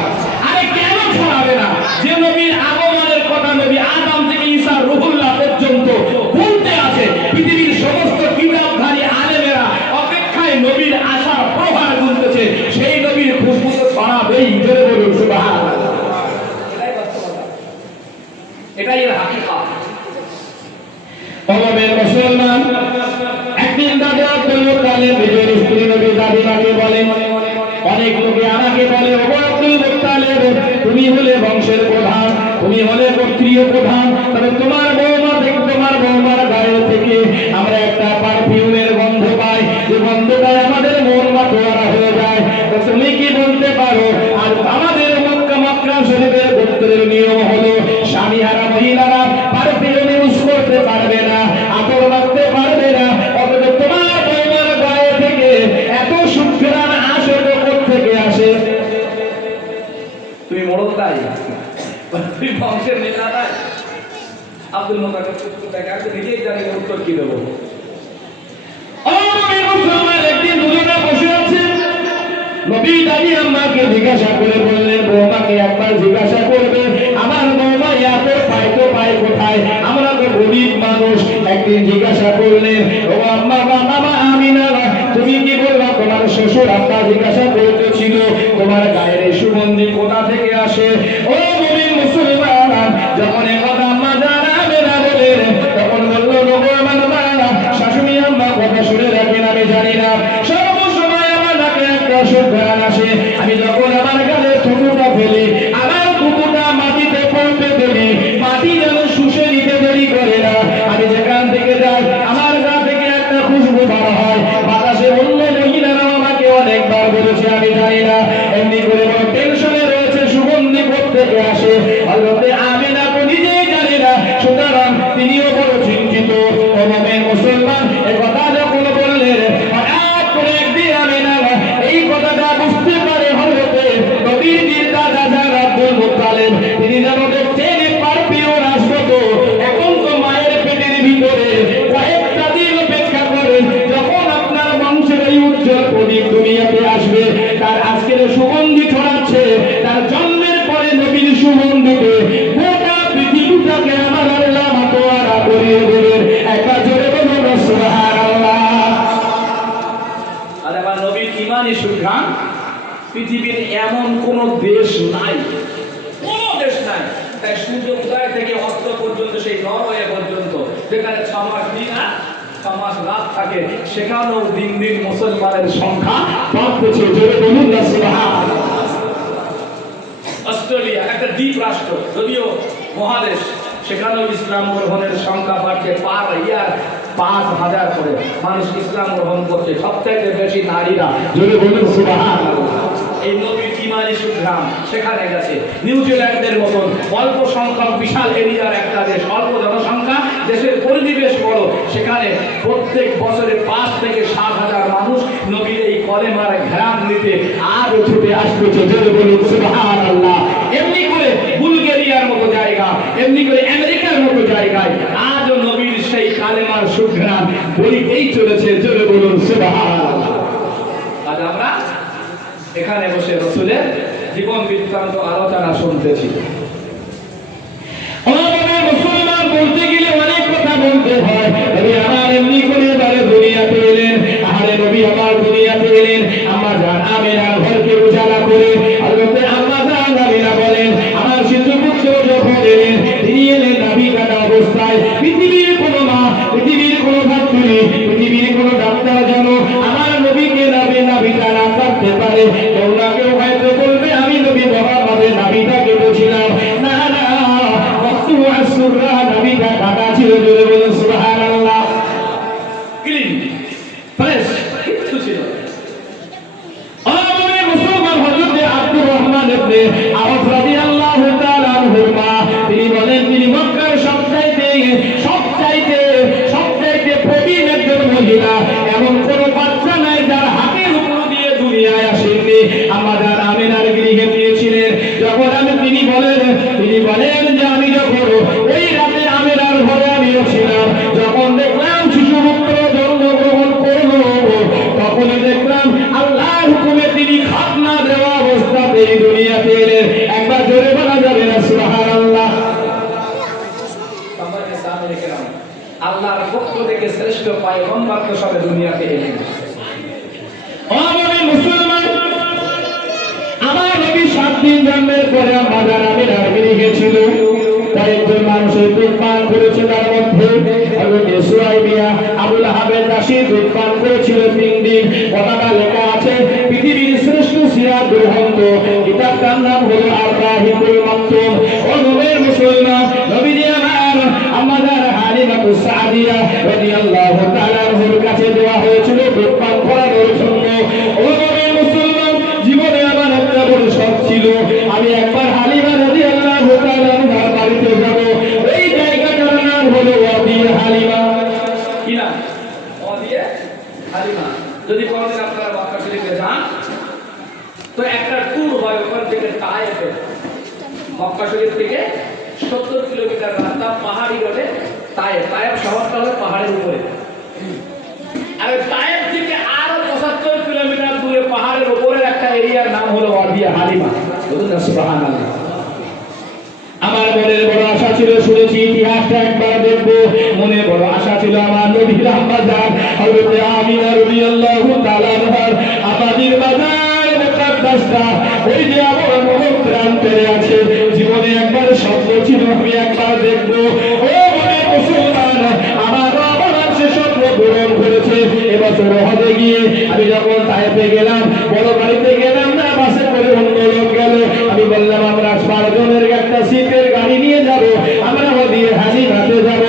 আরে কেন ছড়াবে না? যে নবীর আগমনের কথা নবী আদম থেকে ঈসা রুহুল্লাহ পর্যন্ত বলতে আছে, পৃথিবীর সমস্ত কিতাবধারী আলেমেরা অপেক্ষায় নবীর আশার প্রভার গুনতেছে, সেই নবীর খুশবু তো ছড়াবেই, জোরে বলুন সুবহানাল্লাহ। এটাই বাস্তবতা, এটাই এর হাকিকত। নবীর মুসলমান, একদিন দাদা আব্দুল মুত্তালিব নিজের স্ত্রী নবী দাদিমাকে বলেন, অনেক লোকে আমাকে বলে, ও আব্দুল মুত্তালিব, তুমি হলে বংশের প্রধান, তুমি হলে গোত্রীয় প্রধান, তবে তোমার বৌমার গায়ে থেকে আমরা একটা পারফিউমের গন্ধ পাই, যে গন্ধটাই আমাদের মন মাতোয়ারা হয়ে যায়। তো তুমি কি বলতে পারো? আর আমাদের মক্কা শরীফের গোত্রের নিয়ম হলো স্বামীহারা মহিলারা পারফিউম ইউজ করতে পারবে না, আতর মাখতে পারবে না। অথচ তোমার বৌমার গায়ে থেকে এত সুঘ্রাণ আসে, থেকে আসে। তুমি মরদ তাই, তুমি বংশের নেতা তাই। আব্দুল মুত্তালিব নিজেই জানি উত্তর কি দেবো। একদিন দুজনে বসে আছে, নবী দাদি আম্মাকে জিজ্ঞাসা করে বললেন, বৌমাকে একবার জিজ্ঞাসা করবে, আমার বৌমা এত পায় কোথায়, আমরা তো গরিব মানুষ। একদিন জিজ্ঞাসা করলেন, ও আম্মা বাবা আমিনা, তুমি কি বলবা? তোমার শ্বশুর আব্বা জিজ্ঞাসা করতেছিল তোমার গায়ের সুগন্ধি কোথা থেকে আসে। ও মুমিন মুসলমান, যখন একথা আম্মা জান আমিনা বলেন, তখন বললো, নবী আমার মা, শাশুড়ি আম্মা কথা শুনে রাখেন, আমি জানি না, সর্বসময় আমার নাকে একটা সুঘ্রাণ আসে, আমি যখন আমার গালে থুতুটা ফেলি, আমার থুতুটা মাটিতে পড়তে দেরি, মাটি যেন শুষে নিতে দেরি করে না, আমি যেখান থেকে যাই আমার গা থেকে একটা খুশবু বার হয়, বাতাসে অন্য মহিলারাও আমাকে অনেকবার বলেছে, আমি জানি না, এমনি করে টেনশনে রয়েছে, সুগন্ধি থেকে আসে। হযরতে আমিনা তো নিজেই জানি না, সুতরাং তিনিও বড় চিন্তিত। ও মুমিন মুসলমান, এই কথা যখন বললেন, হঠাৎ করে একদিন আমিনা এই কথাটা বুঝতে পারে, হযরতে নবীজির দাদা জান আব্দুল মুত্তালিব, তিনি যেন দেখছেন পারফিউম আসবে, তো এখন তো মায়ের পেটের ভিতরে কয়েকটা দিন অপেক্ষা করে, যখন আপনার বংশের এই উজ্জ্বল প্রদীপ দুনিয়াতে আসবে, তার আজকের সুগন্ধি ছড়াচ্ছে, তার জন্মের পরে নবীর সুগন্ধিতে গোটা পৃথিবীটাকে আমার পৃথিবীর এমন কোন দেশ নাই, কোন দেশ নাই, তাই সূর্য উদয় থেকে অস্ত পর্যন্ত সেই নরওয়ে পর্যন্ত যেখানে 6 মাস দিন আর 6 মাস রাত থাকে, সেখানেও দিন দিন মুসলমানের সংখ্যা বাড়তেছে। জোরে বলুন না সুবহানাল্লাহ। অস্ট্রেলিয়া একটা দ্বীপ রাষ্ট্র, যদিও মহাদেশ, সেখানেও ইসলাম গ্রহণের সংখ্যা বাড়ছে। পার ইয়ার 5,000 করে মানুষ ইসলাম গ্রহণ করছে, সবথেকে বেশি নারীরা। জোরে বলুন সুবহানাল্লাহ। এই নবীর ইমানি সুগ্রাম সেখানে গেছে। নিউজিল্যান্ডের মতন অল্প সংখ্যক বিশাল এরিয়ার একটা দেশ, অল্প জনসংখ্যা, দেশের পরিবেশ বড়, সেখানে প্রত্যেক বছরে 5 থেকে 7,000 মানুষ নবীর এই কলেমার ঘ্রাণ নিতে আরো ছুটে আসতেছে। জোরে বলুন সুবহানাল্লাহ। এমনি করে বুলগেরিয়ার মতো জায়গা, এমনি করে আমেরিকার মতো জায়গায় আজও নবীর সেই কালেমার সুঘ্রাণ বইতেই চলেছে। জোরে বলুন সুবহানাল্লাহ। আজ আমরা এখানে বসে রাসূলের জীবন বৃত্তান্ত আলোচনা শুনতেছি। আমাদের মুসলমান বলতে গেলে অনেক কথা বলতে হয়। নবী আমার এমনি করে এবারে দুনিয়াতে এলেন, আরে নবী আমার দুনিয়াতে এলেন, আম্মা জান আমিনার ঘরকে উজালা করে হযরত আম্মা জান আমিনা বলেন, আমার শিশু পুত্র যখন এলেন, তিনি এলেন নাভি কাটা অবস্থায়। পৃথিবীর কোনো মা, পৃথিবীর কোনো ডাক্তারি, পৃথিবীর কোনো ডাক্তার যেন আমার নবীকে নাভিটা না কাটতে পারে। কেউ না কেউ হয়তো বলবে আমি নবী মুহাম্মদের নাভিটা কেটেছিলাম। না না, নাভিটা কাটা ছিল। জোরে বলুন সুবহানাল্লাহ। ক্লিন ফ্রেশ কিছু ছিল। আমাদের মুসলমান হযরত আব্দুর রহমান ইবনে আওফ রাদিয়াল্লাহু তাআলা আনহু মা, তিনি বলেন, তিনি মক্কার সবচাইতে প্রবীণ একজন মহিলা। এমন কোন বাচ্চা নাই যার হাতের উপর দিয়ে দুনিয়ায় আসেননি। আমাদের আমিনার গৃহে দিয়েছিলেন। যখন তিনি বলেন যে আমি যখন ওই রাতে আমিনার ঘরে আমিও ছিলাম, যখন দেখলাম শিশু পুত্র জন্মগ্রহণ করলো, তখনই দেখলাম আল্লাহর হুকুমে তিনি খাতনা দেওয়া অবস্থাতে এই দুনিয়াতে এলেন। একবার জোরে বলা যাবে না সুবহানাল্লাহ। আল্লাহর পক্ষ থেকে শ্রেষ্ঠ পয়গম্বর হিসেবে দুনিয়াতে এলেন। আমাদের মুসলমান, আমার নবী 7 দিন জন্মের পরে আমাদের আমিনার গৃহে ছিল। কয়েকজন মানুষের দুধ পান করেছে, তার মধ্যে হযরত সুরাইবিয়া আবুল আহাবের দাসী দুধ পান করেছিল 3 দিন। কথাটা লেখা আছে পৃথিবীর শ্রেষ্ঠ সিরাত গ্রন্থ, কিতাবটার নাম হলো আর-রাহিকুল মাকতুম। ও নবীর মুসলমান, নবীজি আমার আমাদের হালিমাতুস সাদিয়া রাদিয়াল্লাহু তাআলা আনহার কাছে দেওয়া হয়েছিল দুধ পান করানোর জন্য। ও নবীর মুসলমান, জীবনে আমার একটা বড় শখ ছিল, আমি একবার হালিমা রাদিয়াল্লাহু তাআলা আনহার বাড়িতে যাব। এই জায়গাটার নাম হলো ওয়াদি হালিমা। কি নাম? ওয়াদি হালিমা। যদি কোনোদিন আপনারা মক্কা শরীফে যান, তো একটা ট্যুর হয় ওখান থেকে তায়েফে। মক্কা শরীফ থেকে 70 কিলোমিটার রাস্তা পাহাড়ি রোডে তায়েফ। তায়েফ শহরটা হলো পাহাড়ের উপরে, আর তায়েফ থেকে আরো 75 কিলোমিটার দূরে পাহাড়ের উপরের একটা এরিয়ার নাম হলো ওয়াদি হালিমা। বলুন না সুবহানাল্লাহ। আমার মনের বড় আশা ছিল, শুনেছি ইতিহাসটা একবার দেখব। মনে বড় আশা ছিল আমার নবীর আম্মা জান হযরত আমিনা রাদিয়াল্লাহু তাআলা আনহার আবাদির বাজার মুকদ্দাসটা ওই যে আমার মনের প্রান্তরে আছে। জীবনে একবার স্বপ্ন ছিল আমি একবার দেখব। ও মনে মুসলমান, আমার সে স্বপ্ন পূরণ করেছে। এবছর হজে গিয়ে আমি যখন তায়েফে গেলাম, বড় গাড়িতে গেলাম না, বাসে করে অন্য লোক গেল। আমি বললাম আমরা 4 জনের একটা সিটের গাড়ি নিয়ে যাব, আমরা ওয়াদি হালিমাতে যাব।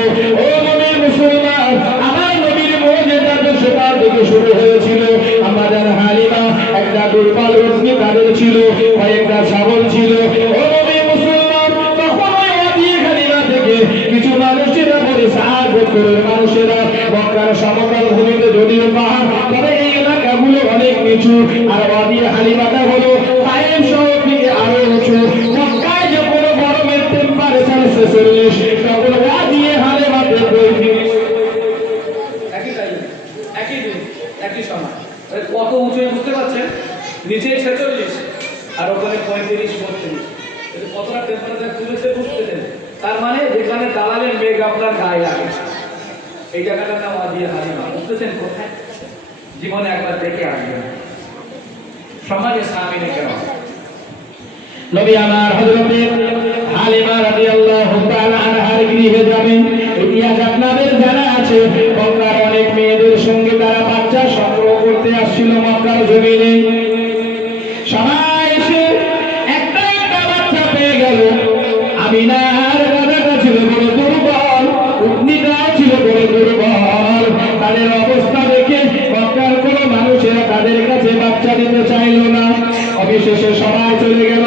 ও নবীর মুসলমান, আমার নবীর মুজিজা তো সেটা থেকে শুরু হয়েছিল। আমাদের হালিমা একটা দুর্বল রশ্মি তাদের ছিল, কয়েকটা ছাগল ছিল। ও নবীর মুসলমান, তখন ওই ওয়াদি হালিমা থেকে কিছু মানুষেরা বলে সাহায্য করে, মানুষেরা মক্কার সমতল ভূমিতে যদিও পাহাড়, তবে এই এলাকাগুলো অনেক নিচু। আর ওয়াদি হালিমাটা হলো তায়েফ শহর থেকে আরো উঁচু। মক্কায় যখন গরমের টেম্পারেচার 46, তখন ওয়াদি হালিমাতে 35। একই টাইম, একই দিন, একই সময়। কত উঁচু বুঝতে পারছেন? নিচে 46 আর ওখানে 35 32। কতটা টেম্পারেচার তুলেছে বুঝতে দেন। তার মানে যেখানে দাঁড়ালেন মেঘ আপনার গায়ে লাগে, এই জায়গাটার নাম ওয়াদি হালিমা। বুঝতেছেন কোথায়? জীবনে একবার দেখে আসবেন। সমাজে সামিনে কেন নবী আমার হযরতে হালিমা রাদিয়াল্লাহু তাআলা আনহার গৃহে যাবেন। ইতিহাস আপনাদের জানা আছে, মক্কার অনেক মেয়েদের সঙ্গে তারা বাচ্চা সংগ্রহ করতে আসছিল মক্কার জমিনে। সবাই এসে একটা একটা বাচ্চা পেয়ে গেল। আমিনার গাধাটা ছিল বড় দুর্বল, উটনিটাও ছিল বড় দুর্বল। তাদের অবস্থা দেখে মক্কার কোনো মানুষেরা তাদের কাছে বাচ্চা দিতে চাইল না। অবশেষে সবাই চলে গেল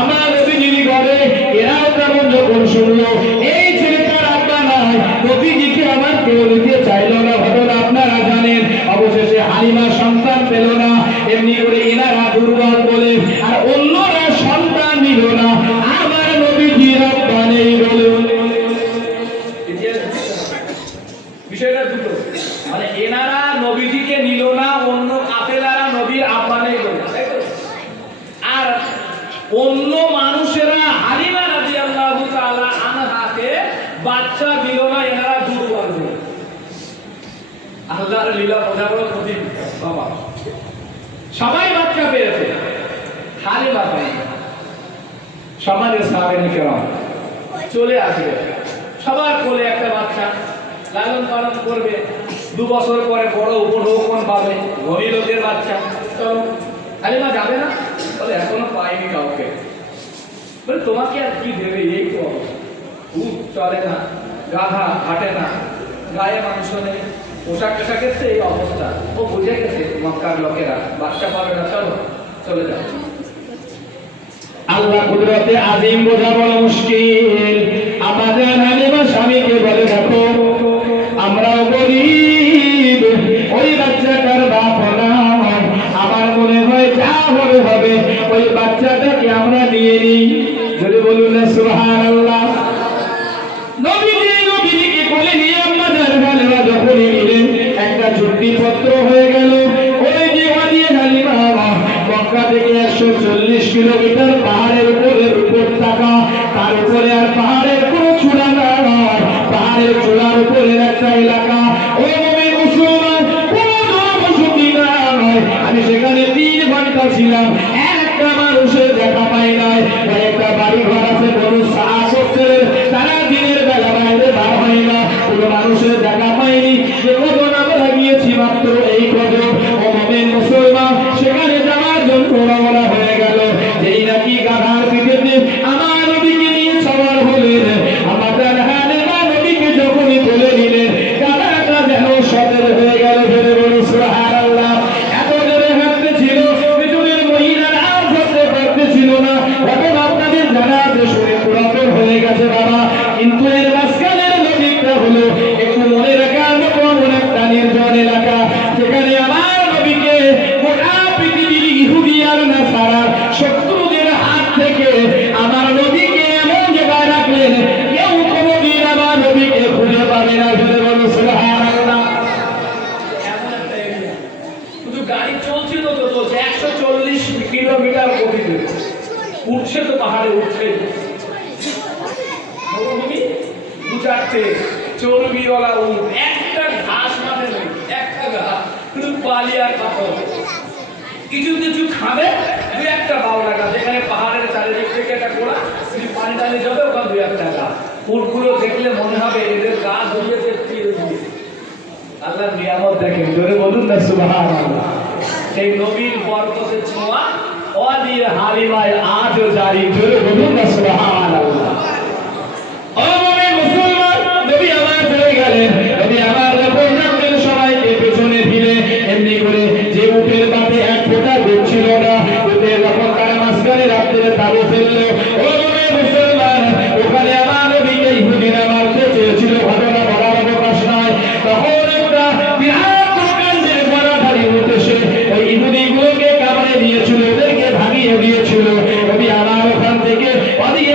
আমার নবীজির ঘরে। এরাও তেমন যখন শুনলো এই ছেলেটার আব্বা নাই, নবীজিকে আমার কেউ দিতে চাইল না, ঘটনা আপনারা জানেন। অবশেষে হালিমা সন্তান পেল না। এমনি করে এনারা দুর্বল বলে আর অন্যরা সন্তান দিল না। আমার নবীজির আব্বা নেই বলে বিষয়টা দুটো, মানে এনারা নবীজিকে নিল না, অন্য কাফেলারা নবীর আব্বা নেই বলে, তাই তো? আর অন্য মানুষেরা হালিমা রাদিয়াল্লাহু তাআলা আনহাকে বাচ্চা দিল না, এনারা দুর্বল বলে। আল্লাহর লীলা বোঝা বড় কঠিন বাবা। সবাই বাচ্চা পেয়েছে, হালিমা পায়নি। সমাজের সামিনে কেরাম চলে আসবে, সবার কোলে একটা বাচ্চা লালন পালন করবে। 2 বছর পরে বড় উপঢৌকন পাবে, ধনী লোকের বাচ্চা। চলো, হালিমা যাবে না? বলে এখনো পাইনি কাউকে। বলে তোমাকে আর কি দেবে, এই তো অবস্থা। উঠ চলে না, গাধা হাঁটে না, গায়ে মাংস নেই, পোশাক টোশাকের তো এই অবস্থা। ও বুঝে গেছে মক্কার লোকেরা বাচ্চা পাবে না, চলো চলে যাও। আল্লাহ কুদরতে আজিম বোঝা বড় মুশকিল। আমাদের হালিমা স্বামীকে বলে দেখো আমরাও গরিব, ওই বাচ্চাটার বাপ নয়, আমার মনে হয় যা হবে হবে, ওই বাচ্চাটাকে আমরা নিয়ে নিই। যদি বলুন না সুবহানাল্লাহ। নবীজিকে কোলে নিয়ে আমাদের হালিমা যখনই নিলেন, একটা চুক্তিপত্র হয়ে গেল। ওই যে ওয়াদিয়ে হালিমা মক্কা থেকে 140 কিলোমিটার পাহাড়ের উপর থাকা, তার উপরে আর পাহাড়ের কোনো চূড়া নয়, পাহাড়ের চূড়ার উপরে একটা এলাকা। ওই মুমিন মুসলমান কোনো জনবসতি নয়। আমি সেখানে 3 ঘন্টা ছিলাম, একটা মানুষের দেখা পাই নাই। একটা বাড়ি ঘর আছে, বড় সাহায্যের, তারা দিনের বেলা বাইরে বার হয় না, কোনো মানুষের দেখা পাইনি। যে কজন আমরা গিয়েছি মাত্র এই কজন। ও মুমিন মুসলমান সেখানে যাওয়ার জন্য রওনা হয়ে গেল। যেই নাকি গাধার পিঠেতে আমার নবীকে নিয়ে সবার হলেন, আমাদের হালিমা নবীকে যখনই তুলে নিলেন, গাধাটা যেন সতের হয়ে গেল। ফেলে বলুন সুবহানাল্লাহ। এত জোরে হাঁটতে ছিল, পিছনের মহিলারা ধরতে পারতেছিল না। এখন আপনাদের জানা আছে শুনে পুরাতন হয়ে গেছে বাবা, কিন্তু এর মাঝখানের নদীটা হলো একটু মনে রাখার মতো এমন একটা নির্জন এলাকা, যেখানে আমার নবীকে গোটা পৃথিবীর ইহুদি আর নাসারা শত্রুদের হাত থেকে আমার নবীকে এমন জায়গায় রাখলেন, কেউ কোনোদিন আমার নবীকে খুঁজে পাবে না। ফেলে বলুন সুবহানাল্লাহ। এমন একটা এরিয়া, শুধু গাড়ি চলছিল তো চলছে 140 কিলোমিটার গতিতে, উঠছে তো পাহাড়ে উঠছে। মরুভূমি, 2-4টে চর্বিওয়ালা উট, একটা ঘাস মাঠে নেই, একটা ঘাস, শুধু বালি আর পাথর। কিছু কিছু খাবে, 2-1টা বাউলা গাছ, যেখানে পাহাড়ের চারিদিক থেকে একটা গোড়া, যদি পানি টানি যাবে ওখানে 2-1টা গাছ। উটগুলো দেখলে মনে হবে এদের গা ধরিয়েছে তীর দিয়ে। আল্লাহর নিয়ামত দেখেন, জোরে বলুন না সুবহানাল্লাহ। সেই নবীর বরকতের ছোঁয়া ওয়াদির হালিমায় আজও জারি, জোরে বলুন না সুবহানাল্লাহ। ও মুমিন মুসলমান, নবী আমার চলে গেলেন। নবী আমার যখন রাখলেন সবাইকে পেছনে ফিরে, এমনি করে যে উটের বাতে 1 ফোঁটা দুধ ছিল না, উটের যখন তারা মাঝখানে রাত্রে তাবু ফেললো, ও মুমিন মুসলমান, ওখানে আমার নবীকে ইহুদিরা মারতে চেয়েছিল, ঘটনা বলার অবকাশ নয়। তখন একটা বিরাট প্রকাণ্ডের গলাধারী উট এসে ওই ইহুদিগুলোকে কামড়ে দিয়েছিল, ওদেরকে ভাগিয়ে দিয়েছিল। নবী আমার ওখান থেকে ওদিকে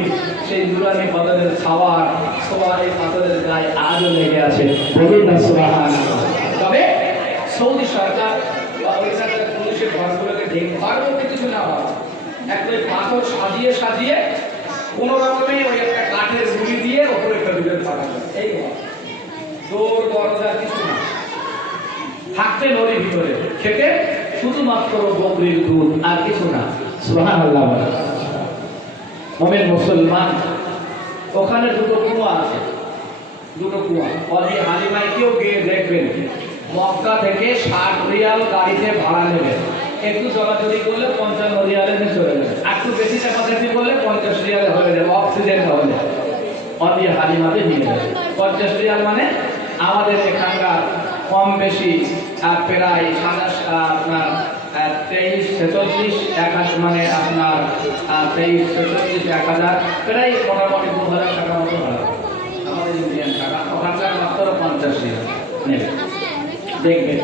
নবীর সেই নুরানি বদনের খাওয়ার সবার এই পাথরের গায়ে আজও লেগে আছে। বলুন না সুবহানাল্লাহ। তবে সৌদি সরকার বা ওইখানকার পুলিশের ঘরগুলোকে দেখভাল করতে কিছু না হয়, একটা ওই পাথর সাজিয়ে সাজিয়ে কোনো রকমে ওই একটা কাঠের গুঁড়ি দিয়ে ওপরে একটা দুধের পাঠানো, এই জোর দরজা কিছু না, থাকতে নদীর ভিতরে, খেতে শুধুমাত্র বকরির দুধ আর কিছু না। সুবহানাল্লাহ। মুমিন মুসলমান, ওখানে দুটো কুয়া আছে, দুটো কুয়া। অলি হালিমাইকেও গিয়ে দেখবেন, মক্কা থেকে 60 রিয়াল গাড়িতে ভাড়া নেবে, একটু চলাচলি করলে 55 রিয়ালে চলে যাবে, একটু বেশি চাপাচাপি করলে 50 রিয়ালে হয়ে যাবে, অক্সিজেন হলে অলি হালিমাতে নিয়ে যাবে। 50 রিয়াল মানে আমাদের এখানকার কম বেশি প্রায় আপনার 23-46 মানে আপনার 23-46-1000 প্রায় মোটামুটি 2000 টাকা মতো ভাড়া আমাদের ইন্ডিয়ান টাকা। ওখানকার মাত্র 50 রিয়াল নেবে। দেখবেন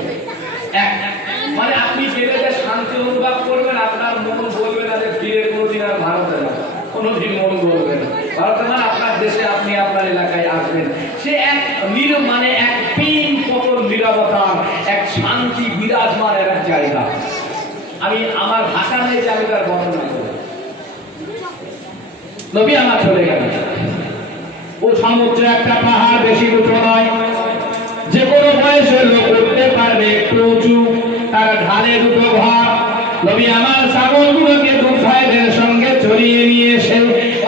মানে আপনি গেলে যে শান্তি অনুভব করবেন, আপনার মন বলবে না যে ফিরে কোনোদিন আর ভারতে যাবে, কোনোদিন মন বলবে না ভারতে, মানে আপনার দেশে আপনি আপনার এলাকায় আসবেন। সে এক মানে এক পিন কঠোর নিরবতার এক শান্তি বিরাজমানের এক জায়গা। আমি আমার ভাষা নিয়ে যে আমি তার বর্ণনা করি। নবী আমার চলে গেল, ও সমুদ্রে একটা পাহাড়, বেশি উঁচু নয়, যে কোনো বয়সের লোক উঠতে পারবে, একটু উঁচু, তার ঢালে দুটো ঘর। নবী আমার ছাগলগুলোকে দুধ ভাইদের সঙ্গে চড়িয়ে নিয়ে এসে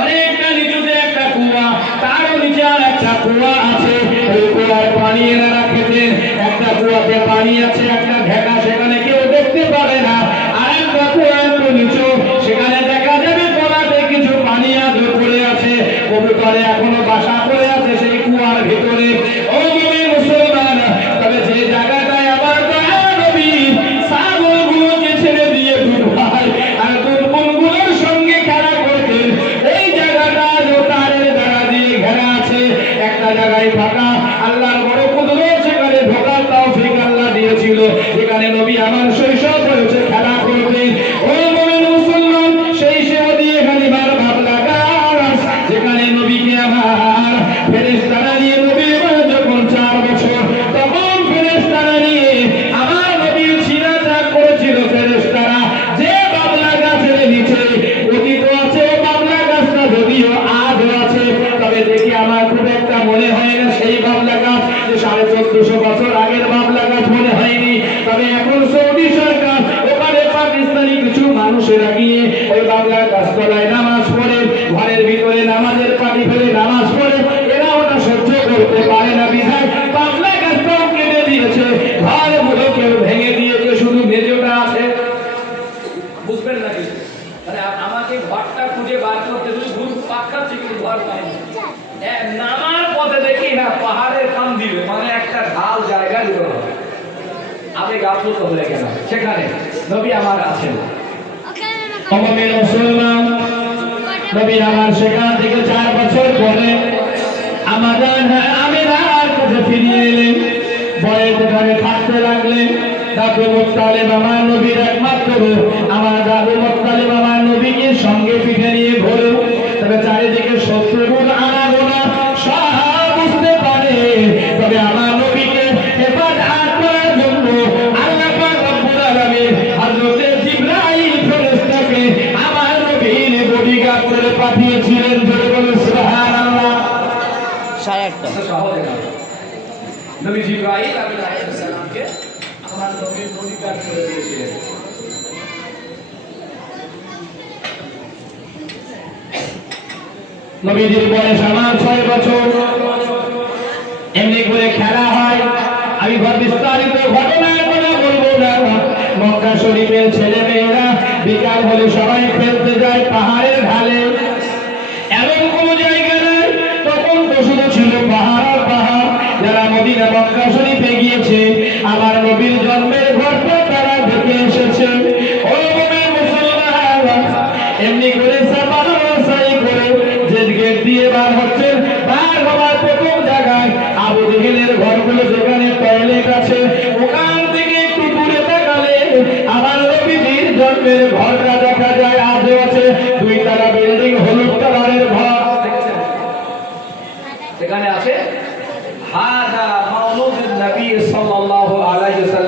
অনেকটা নিচুতে একটা কুয়া, তারও নিচে আর একটা কুয়া আছে, ওই কুয়ার পানি এনারা খেতেন। একটা কুয়াতে পানি আছে, একটা ঢেকা, সেখানে কেউ দেখতে পারে না। আর একটা কুয়া একটু নিচু, সেখানে দেখা যাবে তলাতে কিছু পানি আজও পড়ে আছে, কবুতরে এখনো বাসা করে আছে সেই কুয়ার ভিতরে। ও মুসলমান, তবে যে জায়গাটায় আবার নবী ছাগলগুলোকে ছেড়ে দিয়ে দুধ ভাই আর দুধগুলোর সঙ্গে খেলা করতেন, এই জায়গাটা তারের দ্বারা দিয়ে ঘেরা আছে, একটা জায়গায় ফাঁকা। আল্লাহর বড় কুদরত, সেখানে ঢোকার তৌফিক আল্লাহ দিয়েছিল, সেখানে নবী আমার শৈশব হয়েছে, খেলা করতেন। ও মুমিন মুসলমান, সেই সেবা দিয়ে গালিবার ভাব লাগা, যেখানে নবীকে আমার ফেরেশতারা নিয়ে, নবী যখন 4 বছর, তখন ফেরেশতারা নিয়ে আমার নবীর ছিনা ত্যাগ করেছিল ফেরেশতারা। যে বাবলা গাছের নিচে অতীত আছে, বাবলা গাছটা যদিও আজও আছে, তবে দেখি আমার খুব একটা মনে হয় না সেই বাবলা গাছ, যে 1450 বছর আগের বাবলা গাছ মনে হয়নি। তবে এখন সৌদি সরকার ওখানে পাকিস্তানি কিছু মানুষেরা গিয়ে ওই বাবলা গাছতলায় নামাজ পড়ে, ঘরের ভিতরে নামাজের পানি ফেলে নামাজ পড়ে, এরা ওটা সহ্য করতে পারে না, বিধায় বাবলা গাছটাও কেটে দিয়েছে, ঘরগুলো কেউ ভেঙে দিয়েছে, শুধু মেঝেটা আছে। বুঝবেন নাকি? মানে আমাকে ঘরটা খুঁজে বার করতে শুধু ঘুর পাক্কা চিকেন ঘর পাইনি, নামার পথে দেখি না পাহাড়ের কাম দিবে, মানে একটা ঢাল জায়গা দিল, আমি গাফলুত হয়ে গেলাম, সেখানে নবী আমার আছেন। মুমিন মুসলমান, নবী আমার সেখান থেকে 4 বছর পরে আমাদের আমিরার কাছে ফিরিয়ে এলেন, বয়ে সেখানে থাকতে লাগলেন। দাদু মুত্তালিব আমার নবীর একমাত্র, আমার দাদু মুত্তালিব আমার নবীকে সঙ্গে পিঠে নিয়ে ঘোরে। তবে চারিদিকে শত্রুর আনাগোনা সব বুঝতে পারে, তবে আমার নবীকে হেফাজত করার জন্য আল্লাহ পাক রব্বুল আলামিন হযরত জিবরাইল ফেরেশতাকে আমার নবীর বডিগার্ড করে পাঠিয়েছিলেন। জোরে বলে সুবহানাল্লাহ। 8:30 সহজে না, নবী জিবরাইল আলাইহিস সালামকে আমার নবীর বডিগার্ড করে দিয়েছিলেন। নবীজির বয়স আমার 6 বছর। এমনি করে খেলা হয়, আমি বিস্তারিত ঘটনার কথা বলবো না। মক্কা শরীফের ছেলে মেয়েরা বিকাল হলে সবাই খেলতে যায় পাহাড়ের ঢালে, এমন কোনো জায়গা নাই, তখন তো শুধু ছিল পাহাড় আর পাহাড়। যারা মদিনা মক্কা শরীফে গিয়েছে, আমার নবীর জন্মের ঘরটা তারা দেখে এসেছে। ও মুমিন মুসলমান, এমনি করে সাই করে যে গেট দিয়ে বার হচ্ছেন, বার হওয়ার প্রথম জায়গায় আবু জেহেলের ঘরগুলো, যেখানে টয়লেট আছে, ওখান থেকে একটু দূরে তাকালে আমার নবীজির জন্মের ঘরটা দেখা যায়, আজও আছে। 2 তলা বিল্ডিং, হলুদ কালারের ঘর। হাদা মাওলুদুন নবী সাল্লাল্লাহু আলাইহি ওয়াসাল্লাম